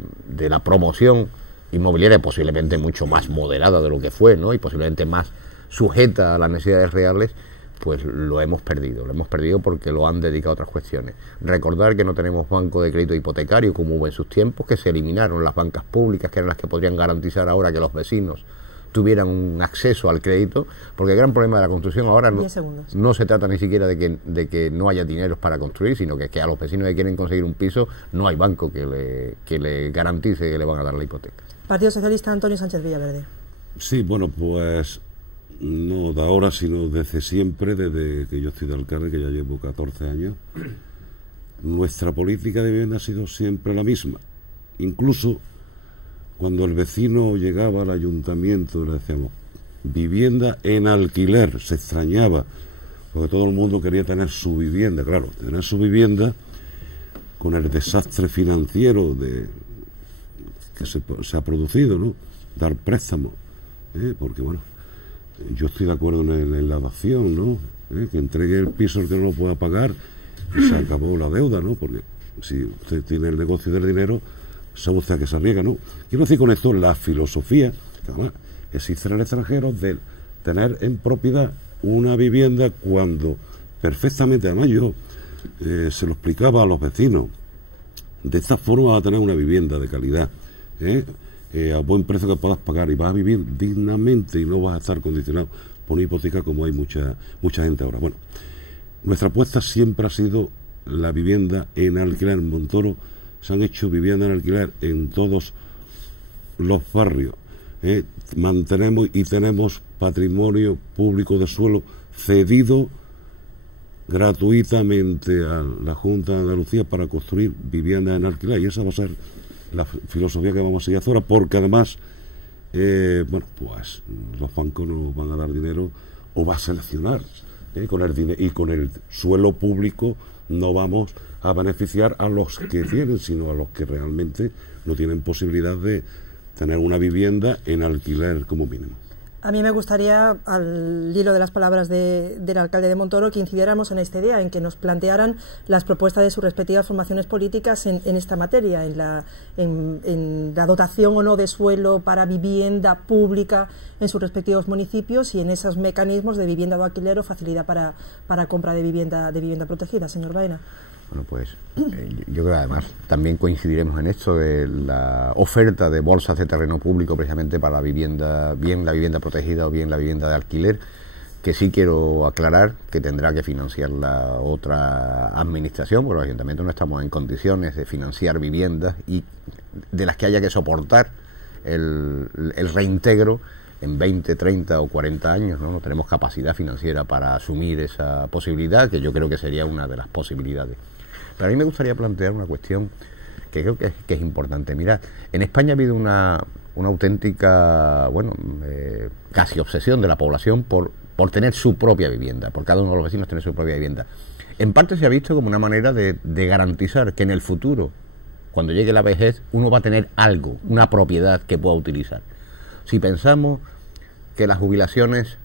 la promoción inmobiliaria, posiblemente mucho más moderada de lo que fue, ¿no? Y posiblemente más sujeta a las necesidades reales, pues lo hemos perdido porque lo han dedicado a otras cuestiones. Recordar que no tenemos banco de crédito hipotecario como hubo en sus tiempos, que se eliminaron las bancas públicas, que eran las que podrían garantizar ahora que los vecinos tuvieran un acceso al crédito, porque el gran problema de la construcción ahora no se trata ni siquiera de que no haya dinero para construir, sino que a los vecinos que quieren conseguir un piso no hay banco que le garantice que le van a dar la hipoteca. Partido Socialista, Antonio Sánchez Villaverde. Sí, bueno, pues no de ahora, sino desde siempre, desde que yo estoy de alcalde, que ya llevo 14 años, nuestra política de vivienda ha sido siempre la misma. Incluso cuando el vecino llegaba al ayuntamiento, le decíamos, vivienda en alquiler, se extrañaba, porque todo el mundo quería tener su vivienda. Claro, tener su vivienda con el desastre financiero que se ha producido, ¿no? Dar préstamos, porque bueno, yo estoy de acuerdo en la dación, ¿no? Que entregue el piso el que no lo pueda pagar y se acabó la deuda, ¿no? Porque si usted tiene el negocio del dinero, sabe usted a qué se arriesga, ¿no? Quiero decir con esto la filosofía, que además existe en el extranjero, de tener en propiedad una vivienda cuando perfectamente, además yo se lo explicaba a los vecinos, de esta forma vas a tener una vivienda de calidad, a buen precio que puedas pagar y vas a vivir dignamente y no vas a estar condicionado por una hipoteca como hay mucha gente ahora. Bueno, nuestra apuesta siempre ha sido la vivienda en alquiler. En Montoro se han hecho viviendas en alquiler en todos los barrios. Mantenemos y tenemos patrimonio público de suelo cedido gratuitamente a la Junta de Andalucía para construir viviendas en alquiler, y esa va a ser la filosofía que vamos a seguir ahora, porque además bueno, pues los bancos nos van a dar dinero o va a seleccionar con el dinero, y con el suelo público no vamos a beneficiar a los que tienen, sino a los que realmente no tienen posibilidad de tener una vivienda en alquiler como mínimo. A mí me gustaría, al hilo de las palabras del alcalde de Montoro, que incidiéramos en esta idea, en que nos plantearan las propuestas de sus respectivas formaciones políticas en esta materia, en la dotación o no de suelo para vivienda pública en sus respectivos municipios y en esos mecanismos de vivienda o alquiler o facilidad para compra de vivienda protegida. Señor Baena. Bueno, pues yo creo que además también coincidiremos en esto de la oferta de bolsas de terreno público precisamente para la vivienda, bien la vivienda protegida o bien la vivienda de alquiler, que sí quiero aclarar que tendrá que financiar la otra administración, porque los ayuntamientos no estamos en condiciones de financiar viviendas y de las que haya que soportar el reintegro en 20, 30 o 40 años, ¿no? No tenemos capacidad financiera para asumir esa posibilidad, que yo creo que sería una de las posibilidades. Pero a mí me gustaría plantear una cuestión que creo que es importante. Mirad, en España ha habido una auténtica, casi obsesión de la población por tener su propia vivienda, por cada uno de los vecinos tener su propia vivienda. En parte se ha visto como una manera de garantizar que en el futuro, cuando llegue la vejez, uno va a tener algo, una propiedad que pueda utilizar. Si pensamos que las jubilaciones,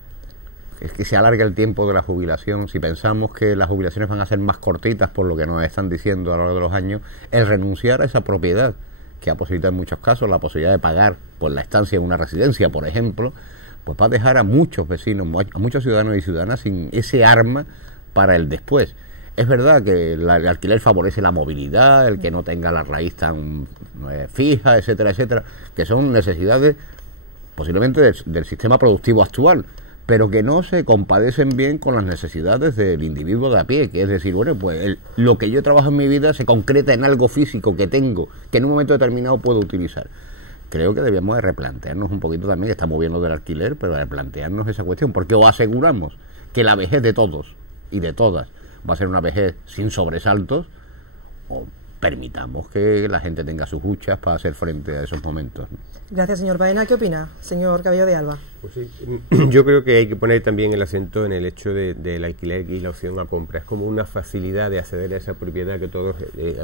es que se alarga el tiempo de la jubilación, si pensamos que las jubilaciones van a ser más cortitas por lo que nos están diciendo a lo largo de los años, el renunciar a esa propiedad, que ha posibilitado en muchos casos la posibilidad de pagar por la estancia en una residencia, por ejemplo, pues va a dejar a muchos vecinos, a muchos ciudadanos y ciudadanas sin ese arma para el después. Es verdad que el alquiler favorece la movilidad, el que no tenga la raíz tan fija, etcétera, etcétera, que son necesidades posiblemente del sistema productivo actual, pero que no se compadecen bien con las necesidades del individuo de a pie, que es decir, pues lo que yo trabajo en mi vida se concreta en algo físico que tengo, que en un momento determinado puedo utilizar. Creo que debemos de replantearnos un poquito también, que estamos viendo del alquiler, pero replantearnos esa cuestión, porque o aseguramos que la vejez de todos y de todas va a ser una vejez sin sobresaltos, o permitamos que la gente tenga sus huchas para hacer frente a esos momentos, ¿no? Gracias, señor Baena. ¿Qué opina, señor Cabello de Alba? Pues sí, yo creo que hay que poner también el acento en el hecho del alquiler y la opción a compra. Es como una facilidad de acceder a esa propiedad que todos...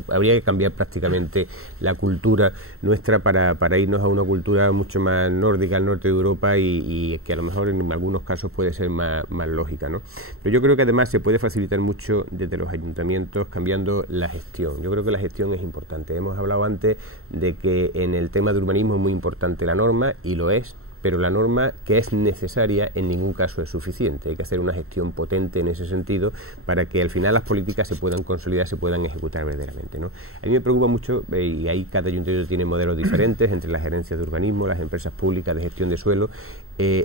habría que cambiar prácticamente la cultura nuestra para irnos a una cultura mucho más nórdica, al norte de Europa, y que a lo mejor en algunos casos puede ser más lógica, ¿no? Pero yo creo que además se puede facilitar mucho desde los ayuntamientos cambiando la gestión. Yo creo que la gestión es importante. Hemos hablado antes de que en el tema de urbanismo es muy importante la norma, y lo es, pero la norma, que es necesaria, en ningún caso es suficiente. Hay que hacer una gestión potente en ese sentido para que al final las políticas se puedan consolidar, se puedan ejecutar verdaderamente, ¿no? A mí me preocupa mucho, y ahí cada ayuntamiento tiene modelos diferentes entre las gerencias de urbanismo, las empresas públicas de gestión de suelo.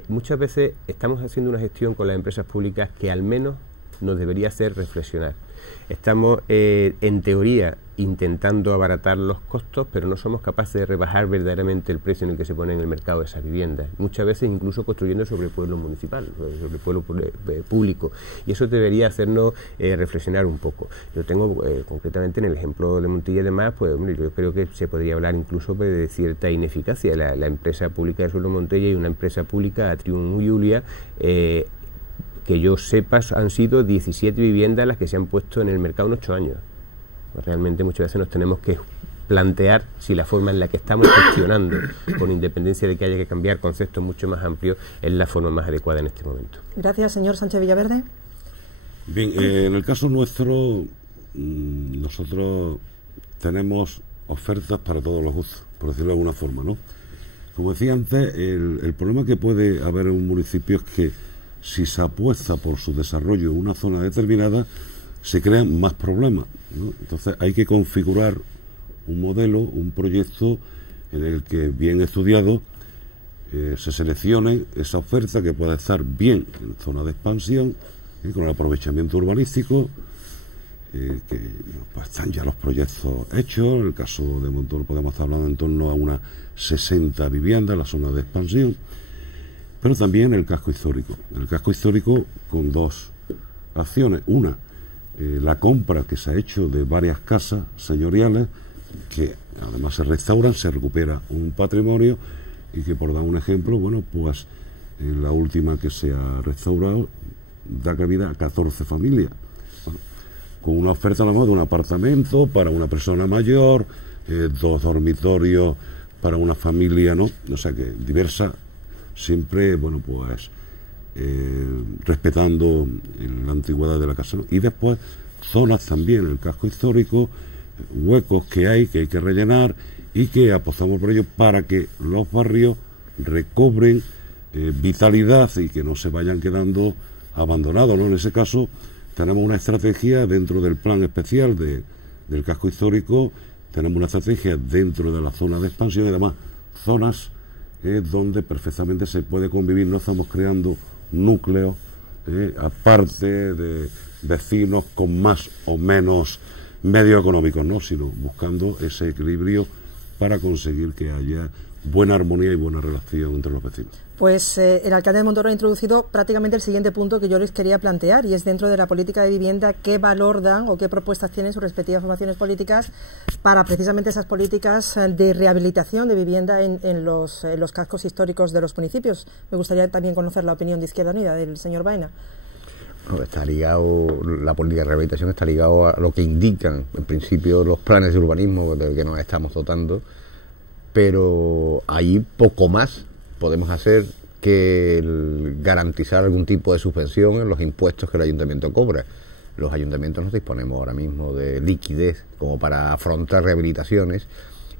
Muchas veces estamos haciendo una gestión con las empresas públicas que al menos nos debería hacer reflexionar. Estamos, en teoría, intentando abaratar los costos, pero no somos capaces de rebajar verdaderamente el precio en el que se pone en el mercado esas viviendas. Muchas veces incluso construyendo sobre pueblo municipal, sobre pueblo público. Y eso debería hacernos reflexionar un poco. Yo tengo, concretamente en el ejemplo de Montilla y demás, pues yo creo que se podría hablar incluso de cierta ineficacia. La empresa pública de Suelo Montella y una empresa pública, Atrium Julia, que yo sepa, han sido 17 viviendas las que se han puesto en el mercado en 8 años. Pues realmente muchas veces nos tenemos que plantear si la forma en la que estamos gestionando, con independencia de que haya que cambiar conceptos mucho más amplios, es la forma más adecuada en este momento. Gracias, señor Sánchez Villaverde. Bien, en el caso nuestro, nosotros tenemos ofertas para todos los gustos, por decirlo de alguna forma, ¿no? Como decía antes, el problema que puede haber en un municipio es que si se apuesta por su desarrollo en una zona determinada, se crean más problemas, ¿no? Entonces hay que configurar un modelo, un proyecto en el que, bien estudiado, se seleccione esa oferta que pueda estar bien en zona de expansión, con el aprovechamiento urbanístico, que pues, están ya los proyectos hechos. En el caso de Montoro podemos estar hablando en torno a unas 60 viviendas en la zona de expansión, pero también el casco histórico. El casco histórico con dos acciones. Una, la compra que se ha hecho de varias casas señoriales que además se restauran, se recupera un patrimonio, y que, por dar un ejemplo, bueno, pues la última que se ha restaurado da cabida a 14 familias, bueno, con una oferta a lo mejor de un apartamento para una persona mayor, 2 dormitorios para una familia, ¿no? O sea que diversa, siempre, bueno, pues respetando la antigüedad de la casa, ¿no? Y después zonas también, el casco histórico, huecos que hay que rellenar, y que apostamos por ello para que los barrios recobren vitalidad y que no se vayan quedando abandonados, ¿no? En ese caso tenemos una estrategia dentro del plan especial del casco histórico, tenemos una estrategia dentro de la zona de expansión y demás zonas donde perfectamente se puede convivir. No estamos creando núcleos aparte de vecinos con más o menos medios económicos, no, sino buscando ese equilibrio para conseguir que haya buena armonía y buena relación entre los vecinos. Pues el alcalde de Montoro ha introducido prácticamente el siguiente punto que yo les quería plantear, y es dentro de la política de vivienda, qué valor dan o qué propuestas tienen sus respectivas formaciones políticas para precisamente esas políticas de rehabilitación de vivienda en los cascos históricos de los municipios. Me gustaría también conocer la opinión de Izquierda Unida, del señor Baena. Está ligado, la política de rehabilitación está ligado a lo que indican en principio los planes de urbanismo del que nos estamos dotando, pero ahí poco más podemos hacer que garantizar algún tipo de subvención en los impuestos que el ayuntamiento cobra. Los ayuntamientos no disponemos ahora mismo de liquidez como para afrontar rehabilitaciones,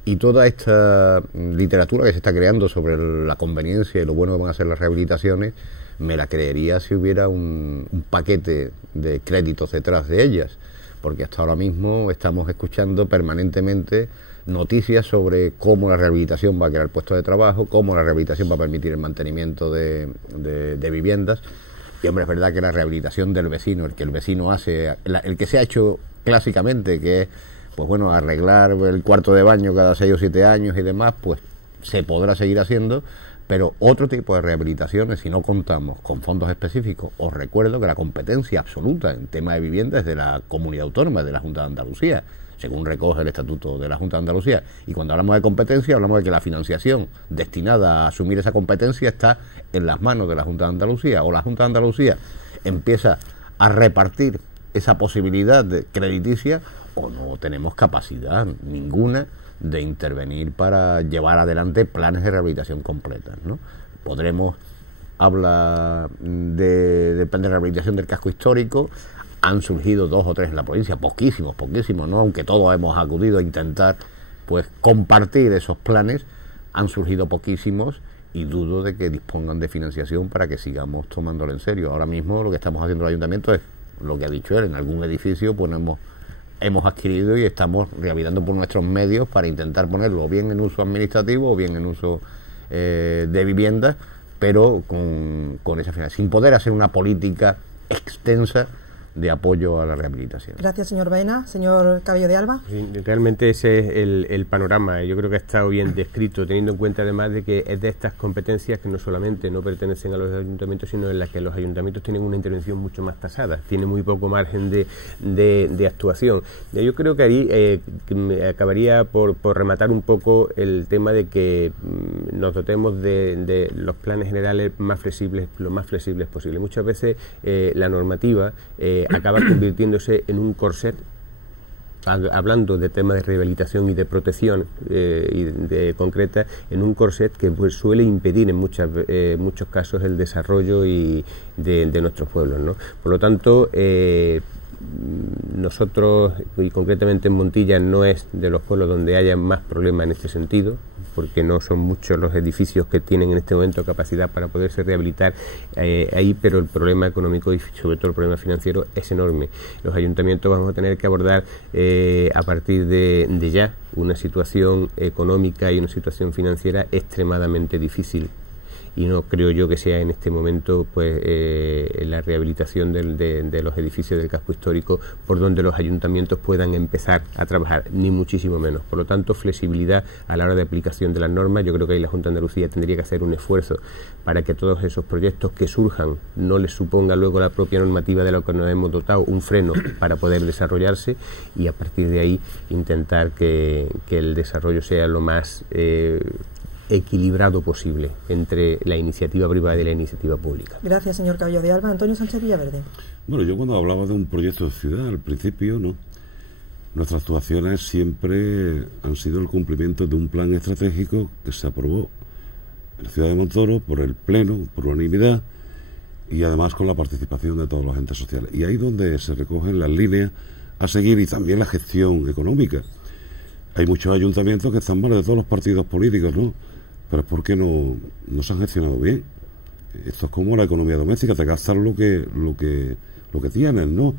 y toda esta literatura que se está creando sobre la conveniencia y lo bueno que van a ser las rehabilitaciones, me la creería si hubiera un paquete de créditos detrás de ellas, porque hasta ahora mismo estamos escuchando permanentemente noticias sobre cómo la rehabilitación va a crear puestos de trabajo, cómo la rehabilitación va a permitir el mantenimiento de viviendas. Y hombre, es verdad que la rehabilitación del vecino, el que el vecino hace, el que se ha hecho clásicamente, que es, pues bueno, arreglar el cuarto de baño cada 6 o 7 años y demás, pues se podrá seguir haciendo. Pero otro tipo de rehabilitaciones, si no contamos con fondos específicos, os recuerdo que la competencia absoluta en tema de vivienda es de la Comunidad Autónoma, de la Junta de Andalucía, según recoge el Estatuto de la Junta de Andalucía. Y cuando hablamos de competencia, hablamos de que la financiación destinada a asumir esa competencia está en las manos de la Junta de Andalucía, o la Junta de Andalucía empieza a repartir esa posibilidad crediticia, o no tenemos capacidad ninguna de intervenir para llevar adelante planes de rehabilitación completas, ¿no? Podremos hablar de plan de rehabilitación del casco histórico. Han surgido 2 o 3 en la provincia, poquísimos, ¿no? Aunque todos hemos acudido a intentar pues compartir esos planes, han surgido poquísimos, y dudo de que dispongan de financiación para que sigamos tomándolo en serio. Ahora mismo lo que estamos haciendo el ayuntamiento es lo que ha dicho él: en algún edificio pues hemos adquirido y estamos rehabilitando por nuestros medios para intentar ponerlo bien en uso administrativo o bien en uso de vivienda, pero con esa finalidad, sin poder hacer una política extensa de apoyo a la rehabilitación. Gracias, señor Baena. Señor Cabello de Alba. Sí, realmente ese es el panorama. Yo creo que ha estado bien descrito, teniendo en cuenta además de que es de estas competencias que no solamente no pertenecen a los ayuntamientos, sino en las que los ayuntamientos tienen una intervención mucho más tasada, tienen muy poco margen de actuación. Yo creo que ahí acabaría por rematar un poco el tema de que nos dotemos de los planes generales más flexibles, lo más flexibles posible. Muchas veces la normativa acaba convirtiéndose en un corset, hablando de temas de rehabilitación y de protección concreta, en un corset que pues suele impedir en muchos casos el desarrollo de nuestros pueblos, ¿no? Por lo tanto, nosotros, y concretamente en Montilla, no es de los pueblos donde haya más problemas en este sentido, porque no son muchos los edificios que tienen en este momento capacidad para poderse rehabilitar ahí, pero el problema económico y sobre todo el problema financiero es enorme. Los ayuntamientos vamos a tener que abordar a partir de ya una situación económica y una situación financiera extremadamente difícil, y no creo yo que sea en este momento pues la rehabilitación de los edificios del casco histórico por donde los ayuntamientos puedan empezar a trabajar, ni muchísimo menos. Por lo tanto, flexibilidad a la hora de aplicación de las normas. Yo creo que ahí la Junta de Andalucía tendría que hacer un esfuerzo para que todos esos proyectos que surjan no les suponga luego la propia normativa de la que nos hemos dotado un freno para poder desarrollarse, y a partir de ahí intentar que el desarrollo sea lo más equilibrado posible entre la iniciativa privada y la iniciativa pública. Gracias, señor Cabello de Alba. Antonio Sánchez Villaverde. Bueno, yo cuando hablaba de un proyecto de ciudad al principio, ¿no?, nuestras actuaciones siempre han sido el cumplimiento de un plan estratégico que se aprobó en la ciudad de Montoro por el Pleno, por unanimidad, y además con la participación de todos los entes sociales. Y ahí donde se recogen las líneas a seguir, y también la gestión económica. Hay muchos ayuntamientos que están mal de todos los partidos políticos, ¿no?, pero es porque no se han gestionado bien. Esto es como la economía doméstica, te gastas lo que lo que tienen, ¿no?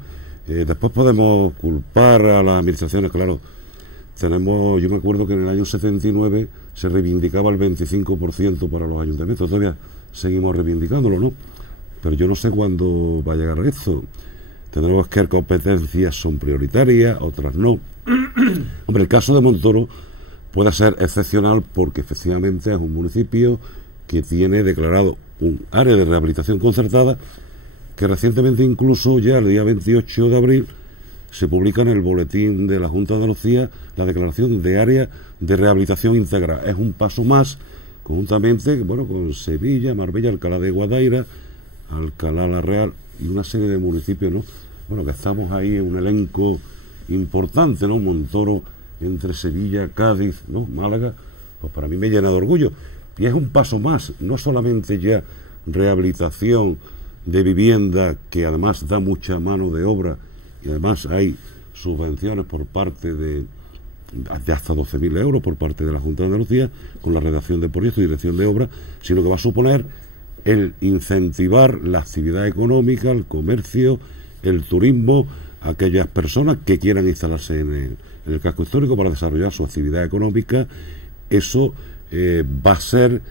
Después podemos culpar a las administraciones, claro. Yo me acuerdo que en el año 79 se reivindicaba el 25% para los ayuntamientos, todavía seguimos reivindicándolo, ¿no? Pero yo no sé cuándo va a llegar eso. Tendremos que ver competencias son prioritarias, otras no. Hombre, el caso de Montoro puede ser excepcional porque efectivamente es un municipio que tiene declarado un área de rehabilitación concertada, que recientemente, incluso ya el día 28 de abril, se publica en el boletín de la Junta de Andalucía la declaración de área de rehabilitación íntegra. Es un paso más, conjuntamente, bueno, con Sevilla, Marbella, Alcalá de Guadaira, Alcalá la Real y una serie de municipios, ¿no? Bueno, que estamos ahí en un elenco importante, ¿no? Montoro, entre Sevilla, Cádiz, ¿no? Málaga, pues para mí me llena de orgullo. Y es un paso más, no solamente ya rehabilitación de vivienda, que además da mucha mano de obra, y además hay subvenciones por parte de hasta 12.000 euros por parte de la Junta de Andalucía, con la redacción de proyectos y dirección de obra, sino que va a suponer el incentivar la actividad económica, el comercio, el turismo, a aquellas personas que quieran instalarse en el casco histórico para desarrollar su actividad económica. Eso va a ser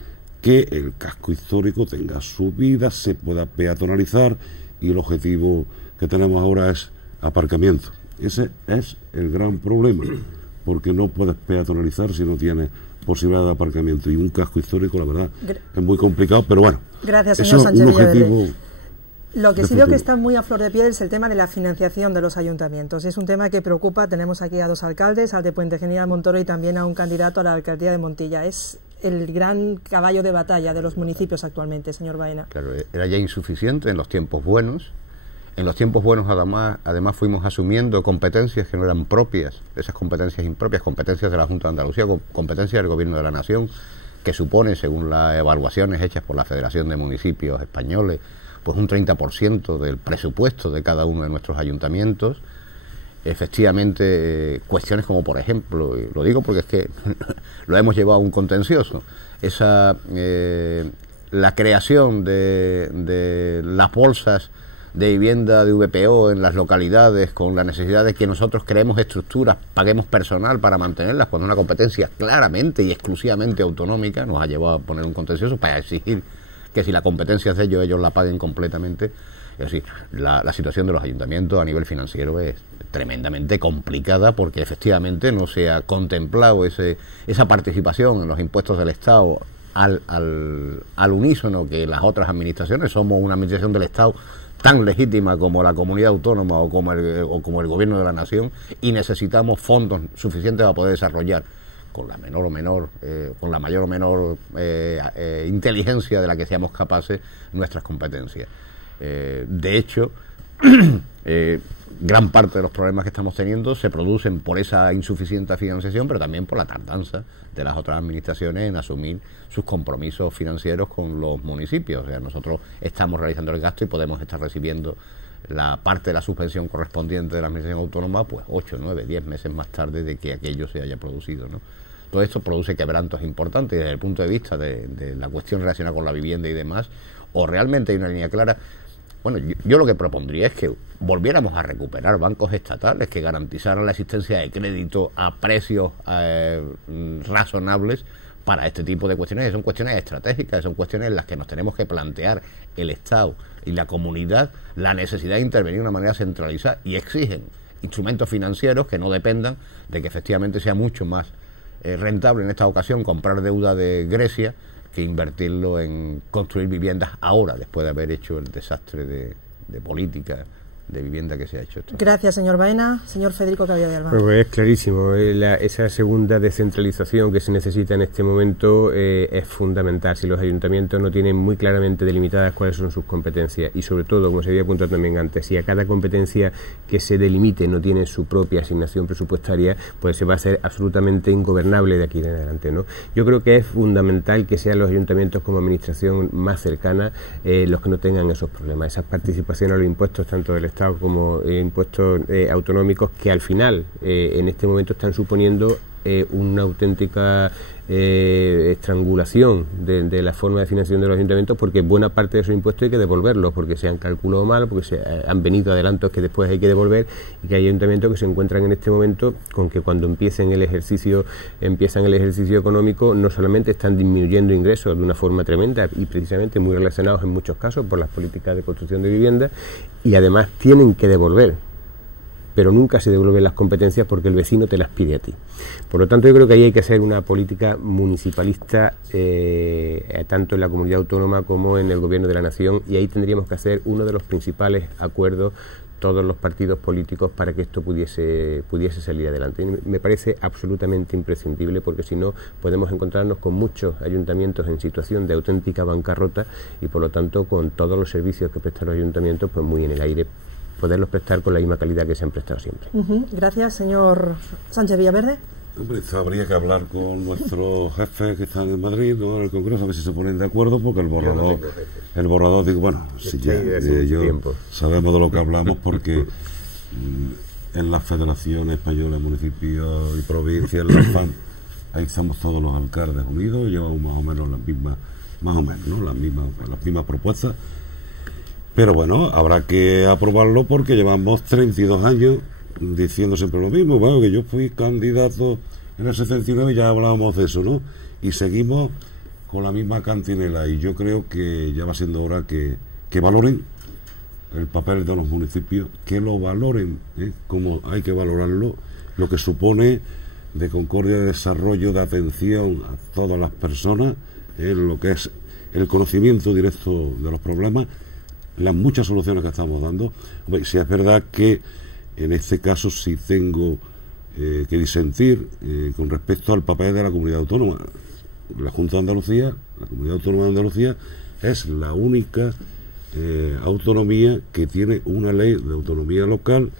que el casco histórico tenga su vida, se pueda peatonalizar, y el objetivo que tenemos ahora es aparcamiento. Ese es el gran problema, porque no puedes peatonalizar si no tienes posibilidad de aparcamiento, y un casco histórico, la verdad, es muy complicado, pero bueno, gracias, señor Sánchez es un objetivo. Lo que sí veo que está muy a flor de piel es el tema de la financiación de los ayuntamientos. Es un tema que preocupa. Tenemos aquí a dos alcaldes, al de Puente Genil, Montoro, y también a un candidato a la alcaldía de Montilla. Es el gran caballo de batalla de los municipios actualmente, señor Baena. Claro, era ya insuficiente en los tiempos buenos. En los tiempos buenos, además fuimos asumiendo competencias que no eran propias, esas competencias impropias, competencias de la Junta de Andalucía, competencias del Gobierno de la Nación, que supone, según las evaluaciones hechas por la Federación de Municipios Españoles, pues un 30% del presupuesto de cada uno de nuestros ayuntamientos. Efectivamente, cuestiones como, por ejemplo, y lo digo porque es que lo hemos llevado a un contencioso, la creación de las bolsas de vivienda de VPO en las localidades, con la necesidad de que nosotros creemos estructuras, paguemos personal para mantenerlas, cuando una competencia claramente y exclusivamente autonómica, nos ha llevado a poner un contencioso para exigir que si la competencia es de ellos la paguen completamente. Es decir, la situación de los ayuntamientos a nivel financiero es tremendamente complicada, porque efectivamente no se ha contemplado esa participación en los impuestos del Estado al unísono que las otras administraciones. Somos una administración del Estado tan legítima como la comunidad autónoma o como el Gobierno de la Nación, y necesitamos fondos suficientes para poder desarrollar con la mayor o menor inteligencia de la que seamos capaces nuestras competencias. De hecho, gran parte de los problemas que estamos teniendo se producen por esa insuficiente financiación, pero también por la tardanza de las otras administraciones en asumir sus compromisos financieros con los municipios. O sea, nosotros estamos realizando el gasto y podemos estar recibiendo la parte de la subvención correspondiente de la administración autónoma pues 8, 9, 10 meses más tarde de que aquello se haya producido, ¿no? Todo esto produce quebrantos importantes desde el punto de vista de la cuestión relacionada con la vivienda y demás. O realmente hay una línea clara. Bueno, yo lo que propondría es que volviéramos a recuperar bancos estatales que garantizaran la existencia de crédito a precios razonables para este tipo de cuestiones, que son cuestiones estratégicas, son cuestiones en las que nos tenemos que plantear el Estado y la comunidad la necesidad de intervenir de una manera centralizada, y exigen instrumentos financieros que no dependan de que efectivamente sea mucho más rentable en esta ocasión comprar deuda de Grecia que invertirlo en construir viviendas ahora, después de haber hecho el desastre de política de vivienda que se ha hecho. Gracias, señor Baena. Señor Federico Caballero de Albán. Pues es clarísimo, esa segunda descentralización que se necesita en este momento es fundamental. Si los ayuntamientos no tienen muy claramente delimitadas cuáles son sus competencias, y sobre todo, como se había apuntado también antes, si a cada competencia que se delimite no tiene su propia asignación presupuestaria, pues se va a hacer absolutamente ingobernable de aquí en adelante, ¿no? Yo creo que es fundamental que sean los ayuntamientos como administración más cercana los que no tengan esos problemas, esas participaciones a los impuestos tanto del Estado como impuestos autonómicos, que al final en este momento están suponiendo una auténtica estrangulación de la forma de financiación de los ayuntamientos, porque buena parte de esos impuestos hay que devolverlos, porque se han calculado mal, porque se han venido adelantos que después hay que devolver, y que hay ayuntamientos que se encuentran en este momento con que cuando empiezan el ejercicio económico, no solamente están disminuyendo ingresos de una forma tremenda y precisamente muy relacionados en muchos casos por las políticas de construcción de vivienda, y además tienen que devolver, pero nunca se devuelven las competencias porque el vecino te las pide a ti. Por lo tanto, yo creo que ahí hay que hacer una política municipalista tanto en la comunidad autónoma como en el gobierno de la nación, y ahí tendríamos que hacer uno de los principales acuerdos todos los partidos políticos para que esto pudiese salir adelante. Me parece absolutamente imprescindible, porque si no podemos encontrarnos con muchos ayuntamientos en situación de auténtica bancarrota y por lo tanto con todos los servicios que prestan los ayuntamientos pues muy en el aire, poderlos prestar con la misma calidad que se han prestado siempre. Gracias, señor Sánchez Villaverde. Hombre, habría que hablar con nuestros jefes que están en Madrid, ¿no?, en el Congreso, a ver si se ponen de acuerdo, porque el borrador, digo, bueno, sí, ya, sabemos de lo que hablamos, porque en las federaciones españolas, municipios y provincias, en la FAN, ahí estamos todos los alcaldes unidos, llevamos más o menos las mismas propuestas. Pero bueno, habrá que aprobarlo porque llevamos 32 años diciendo siempre lo mismo. Bueno, que yo fui candidato en el 79 y ya hablábamos de eso, ¿no? Y seguimos con la misma cantinela, y yo creo que ya va siendo hora que valoren el papel de los municipios, que lo valoren, como hay que valorarlo, lo que supone de concordia, de desarrollo, de atención a todas las personas, lo que es el conocimiento directo de los problemas, las muchas soluciones que estamos dando. Si es verdad que en este caso sí tengo que disentir con respecto al papel de la comunidad autónoma. La Junta de Andalucía, la Comunidad Autónoma de Andalucía, es la única autonomía que tiene una ley de autonomía local,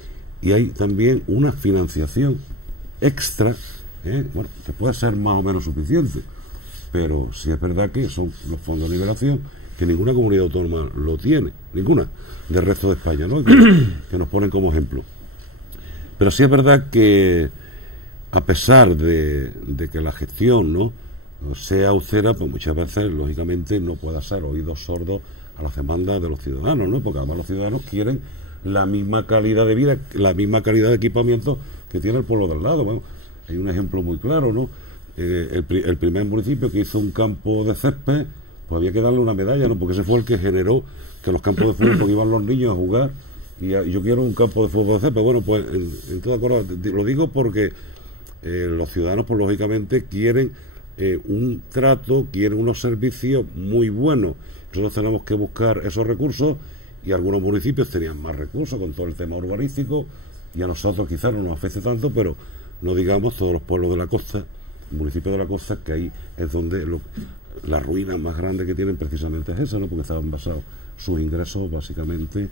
y hay también una financiación extra, bueno, que puede ser más o menos suficiente, pero sí es verdad que son los fondos de nivelación, que ninguna comunidad autónoma lo tiene, ninguna del resto de España, ¿no?, que nos ponen como ejemplo. Pero sí es verdad que a pesar de que la gestión no sea austera, pues muchas veces lógicamente no puede ser oídos sordos a las demandas de los ciudadanos, ¿no?, porque además los ciudadanos quieren la misma calidad de vida, la misma calidad de equipamiento que tiene el pueblo del lado. Bueno, hay un ejemplo muy claro, ¿no? El primer municipio que hizo un campo de césped, pues había que darle una medalla, ¿no?, porque ese fue el que generó que los campos de fútbol, porque iban los niños a jugar, y yo quiero un campo de fútbol de césped. Bueno, pues en todo acuerdo, lo digo porque los ciudadanos, pues lógicamente quieren un trato, quieren unos servicios muy buenos. Nosotros tenemos que buscar esos recursos, y algunos municipios tenían más recursos con todo el tema urbanístico, y a nosotros quizás no nos afecte tanto, pero no digamos todos los pueblos de la costa, municipios de la costa, que ahí es donde la ruina más grande que tienen precisamente es esa, ¿no?, porque estaban basados sus ingresos básicamente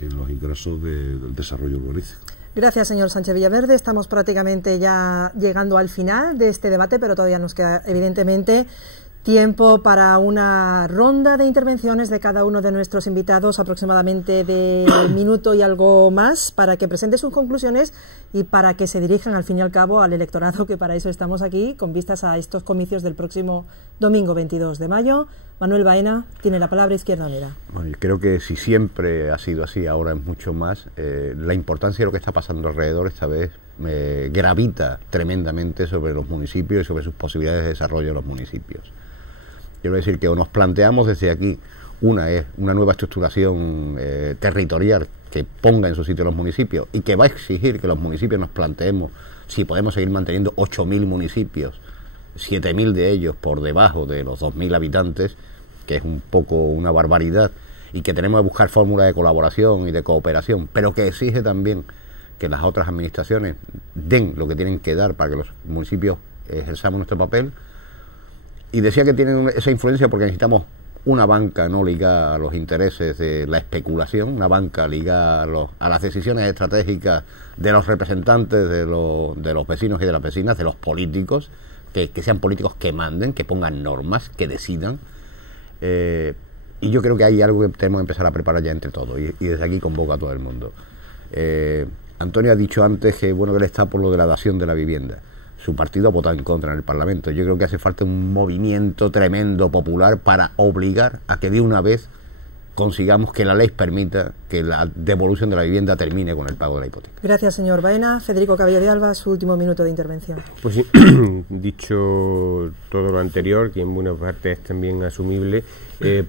en los ingresos del desarrollo urbanístico. Gracias, señor Sánchez Villaverde. Estamos prácticamente ya llegando al final de este debate, pero todavía nos queda evidentemente tiempo para una ronda de intervenciones de cada uno de nuestros invitados, aproximadamente de minuto y algo más, para que presente sus conclusiones y para que se dirijan al fin y al cabo al electorado, que para eso estamos aquí, con vistas a estos comicios del próximo domingo 22 de mayo. Manuel Baena tiene la palabra, Izquierda Unida. Bueno, yo creo que si siempre ha sido así, ahora es mucho más. La importancia de lo que está pasando alrededor esta vez gravita tremendamente sobre los municipios y sobre sus posibilidades de desarrollo de los municipios. Quiero decir que o nos planteamos desde aquí una nueva estructuración territorial que ponga en su sitio los municipios, y que va a exigir que los municipios nos planteemos si podemos seguir manteniendo 8.000 municipios, 7.000 de ellos por debajo de los 2.000 habitantes, que es un poco una barbaridad, y que tenemos que buscar fórmulas de colaboración y de cooperación, pero que exige también que las otras administraciones den lo que tienen que dar para que los municipios ejerzamos nuestro papel. Y decía que tienen esa influencia porque necesitamos una banca no ligada a los intereses de la especulación, una banca ligada a las decisiones estratégicas de los representantes de los vecinos y de las vecinas, de los políticos, que sean políticos que manden, que pongan normas, que decidan. Y yo creo que hay algo que tenemos que empezar a preparar ya entre todos, y desde aquí convoco a todo el mundo. Antonio ha dicho antes que bueno que él está por lo de la dación de la vivienda. su partido ha votado en contra en el Parlamento. Yo creo que hace falta un movimiento tremendo popular para obligar a que de una vez consigamos que la ley permita que la devolución de la vivienda termine con el pago de la hipoteca. Gracias, señor Baena. Federico Cabello de Alba, su último minuto de intervención. Pues sí, dicho todo lo anterior, que en buena parte es también asumible,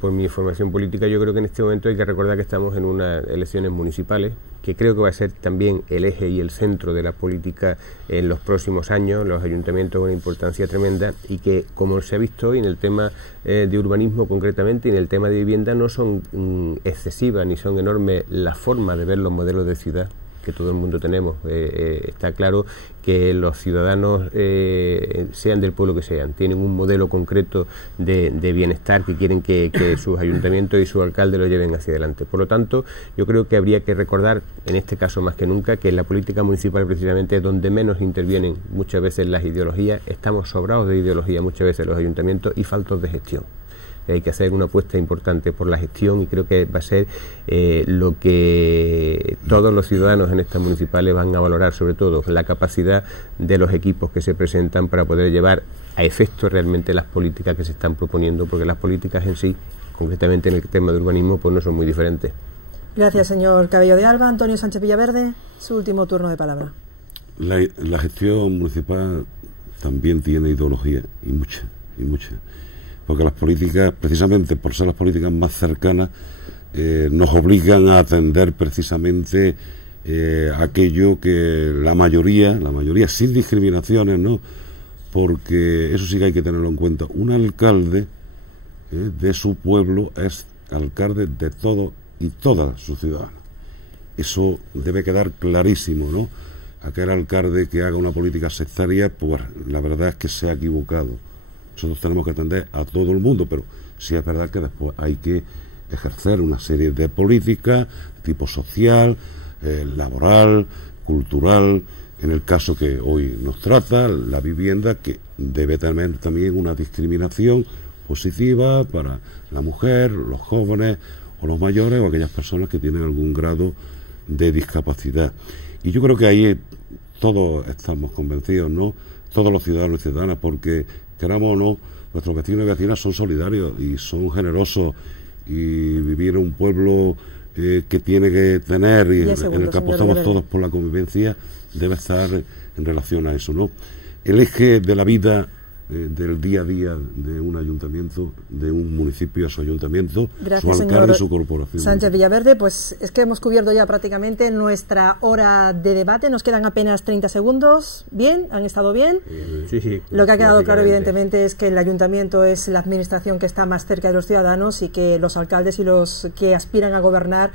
por mi formación política, yo creo que en este momento hay que recordar que estamos en unas elecciones municipales, que creo que va a ser también el eje y el centro de la política en los próximos años, los ayuntamientos con una importancia tremenda, y que, como se ha visto hoy en el tema de urbanismo concretamente y en el tema de vivienda, no son excesivas ni son enormes las formas de ver los modelos de ciudad que todo el mundo tenemos. Está claro que los ciudadanos, sean del pueblo que sean, tienen un modelo concreto de bienestar que quieren que sus ayuntamientos y sus alcaldes lo lleven hacia adelante. Por lo tanto, yo creo que habría que recordar, en este caso más que nunca, que en la política municipal precisamente es donde menos intervienen muchas veces las ideologías. Estamos sobrados de ideología muchas veces los ayuntamientos y faltos de gestión. Hay que hacer una apuesta importante por la gestión, y creo que va a ser lo que todos los ciudadanos en estas municipales van a valorar, sobre todo la capacidad de los equipos que se presentan para poder llevar a efecto realmente las políticas que se están proponiendo, porque las políticas en sí, concretamente en el tema de urbanismo, pues no son muy diferentes. Gracias, señor Cabello de Alba. Antonio Sánchez Villaverde, su último turno de palabra. La gestión municipal también tiene ideología, y mucha. Porque las políticas, precisamente por ser las políticas más cercanas, nos obligan a atender precisamente aquello que la mayoría sin discriminaciones, ¿no? Porque eso sí que hay que tenerlo en cuenta. Un alcalde de su pueblo es alcalde de todo y todas sus ciudadanos. Eso debe quedar clarísimo, ¿no? Aquel alcalde que haga una política sectaria, pues la verdad es que se ha equivocado. Nosotros tenemos que atender a todo el mundo, pero sí es verdad que después hay que ejercer una serie de políticas tipo social, laboral, cultural, en el caso que hoy nos trata, la vivienda, que debe tener también una discriminación positiva para la mujer, los jóvenes o los mayores o aquellas personas que tienen algún grado de discapacidad. Y yo creo que ahí todos estamos convencidos, ¿no? Todos los ciudadanos y ciudadanas, porque queramos o no, nuestros vecinos y vecinas son solidarios y son generosos, y vivir en un pueblo que tiene que tener y en el que apostamos todos por la convivencia debe estar en relación a eso, ¿no? El eje de la vida del día a día de un ayuntamiento, de un municipio a su ayuntamiento, gracias, su alcalde y su corporación. Sánchez Villaverde, pues es que hemos cubierto ya prácticamente nuestra hora de debate, nos quedan apenas 30 segundos. ¿Bien? ¿Han estado bien? Sí. Lo que ha quedado claro, evidentemente, es que el ayuntamiento es la administración que está más cerca de los ciudadanos, y que los alcaldes y los que aspiran a gobernar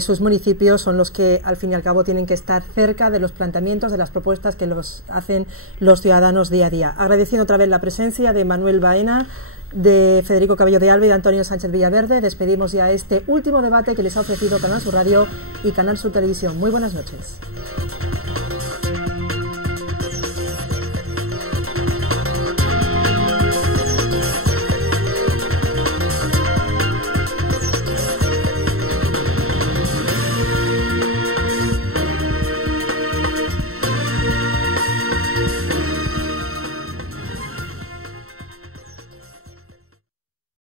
sus municipios son los que al fin y al cabo tienen que estar cerca de los planteamientos, de las propuestas que los hacen los ciudadanos día a día. Agradeciendo otra vez la presencia de Manuel Baena, de Federico Cabello de Alba y de Antonio Sánchez Villaverde, despedimos ya este último debate que les ha ofrecido Canal Sur Radio y Canal Sur Televisión. Muy buenas noches.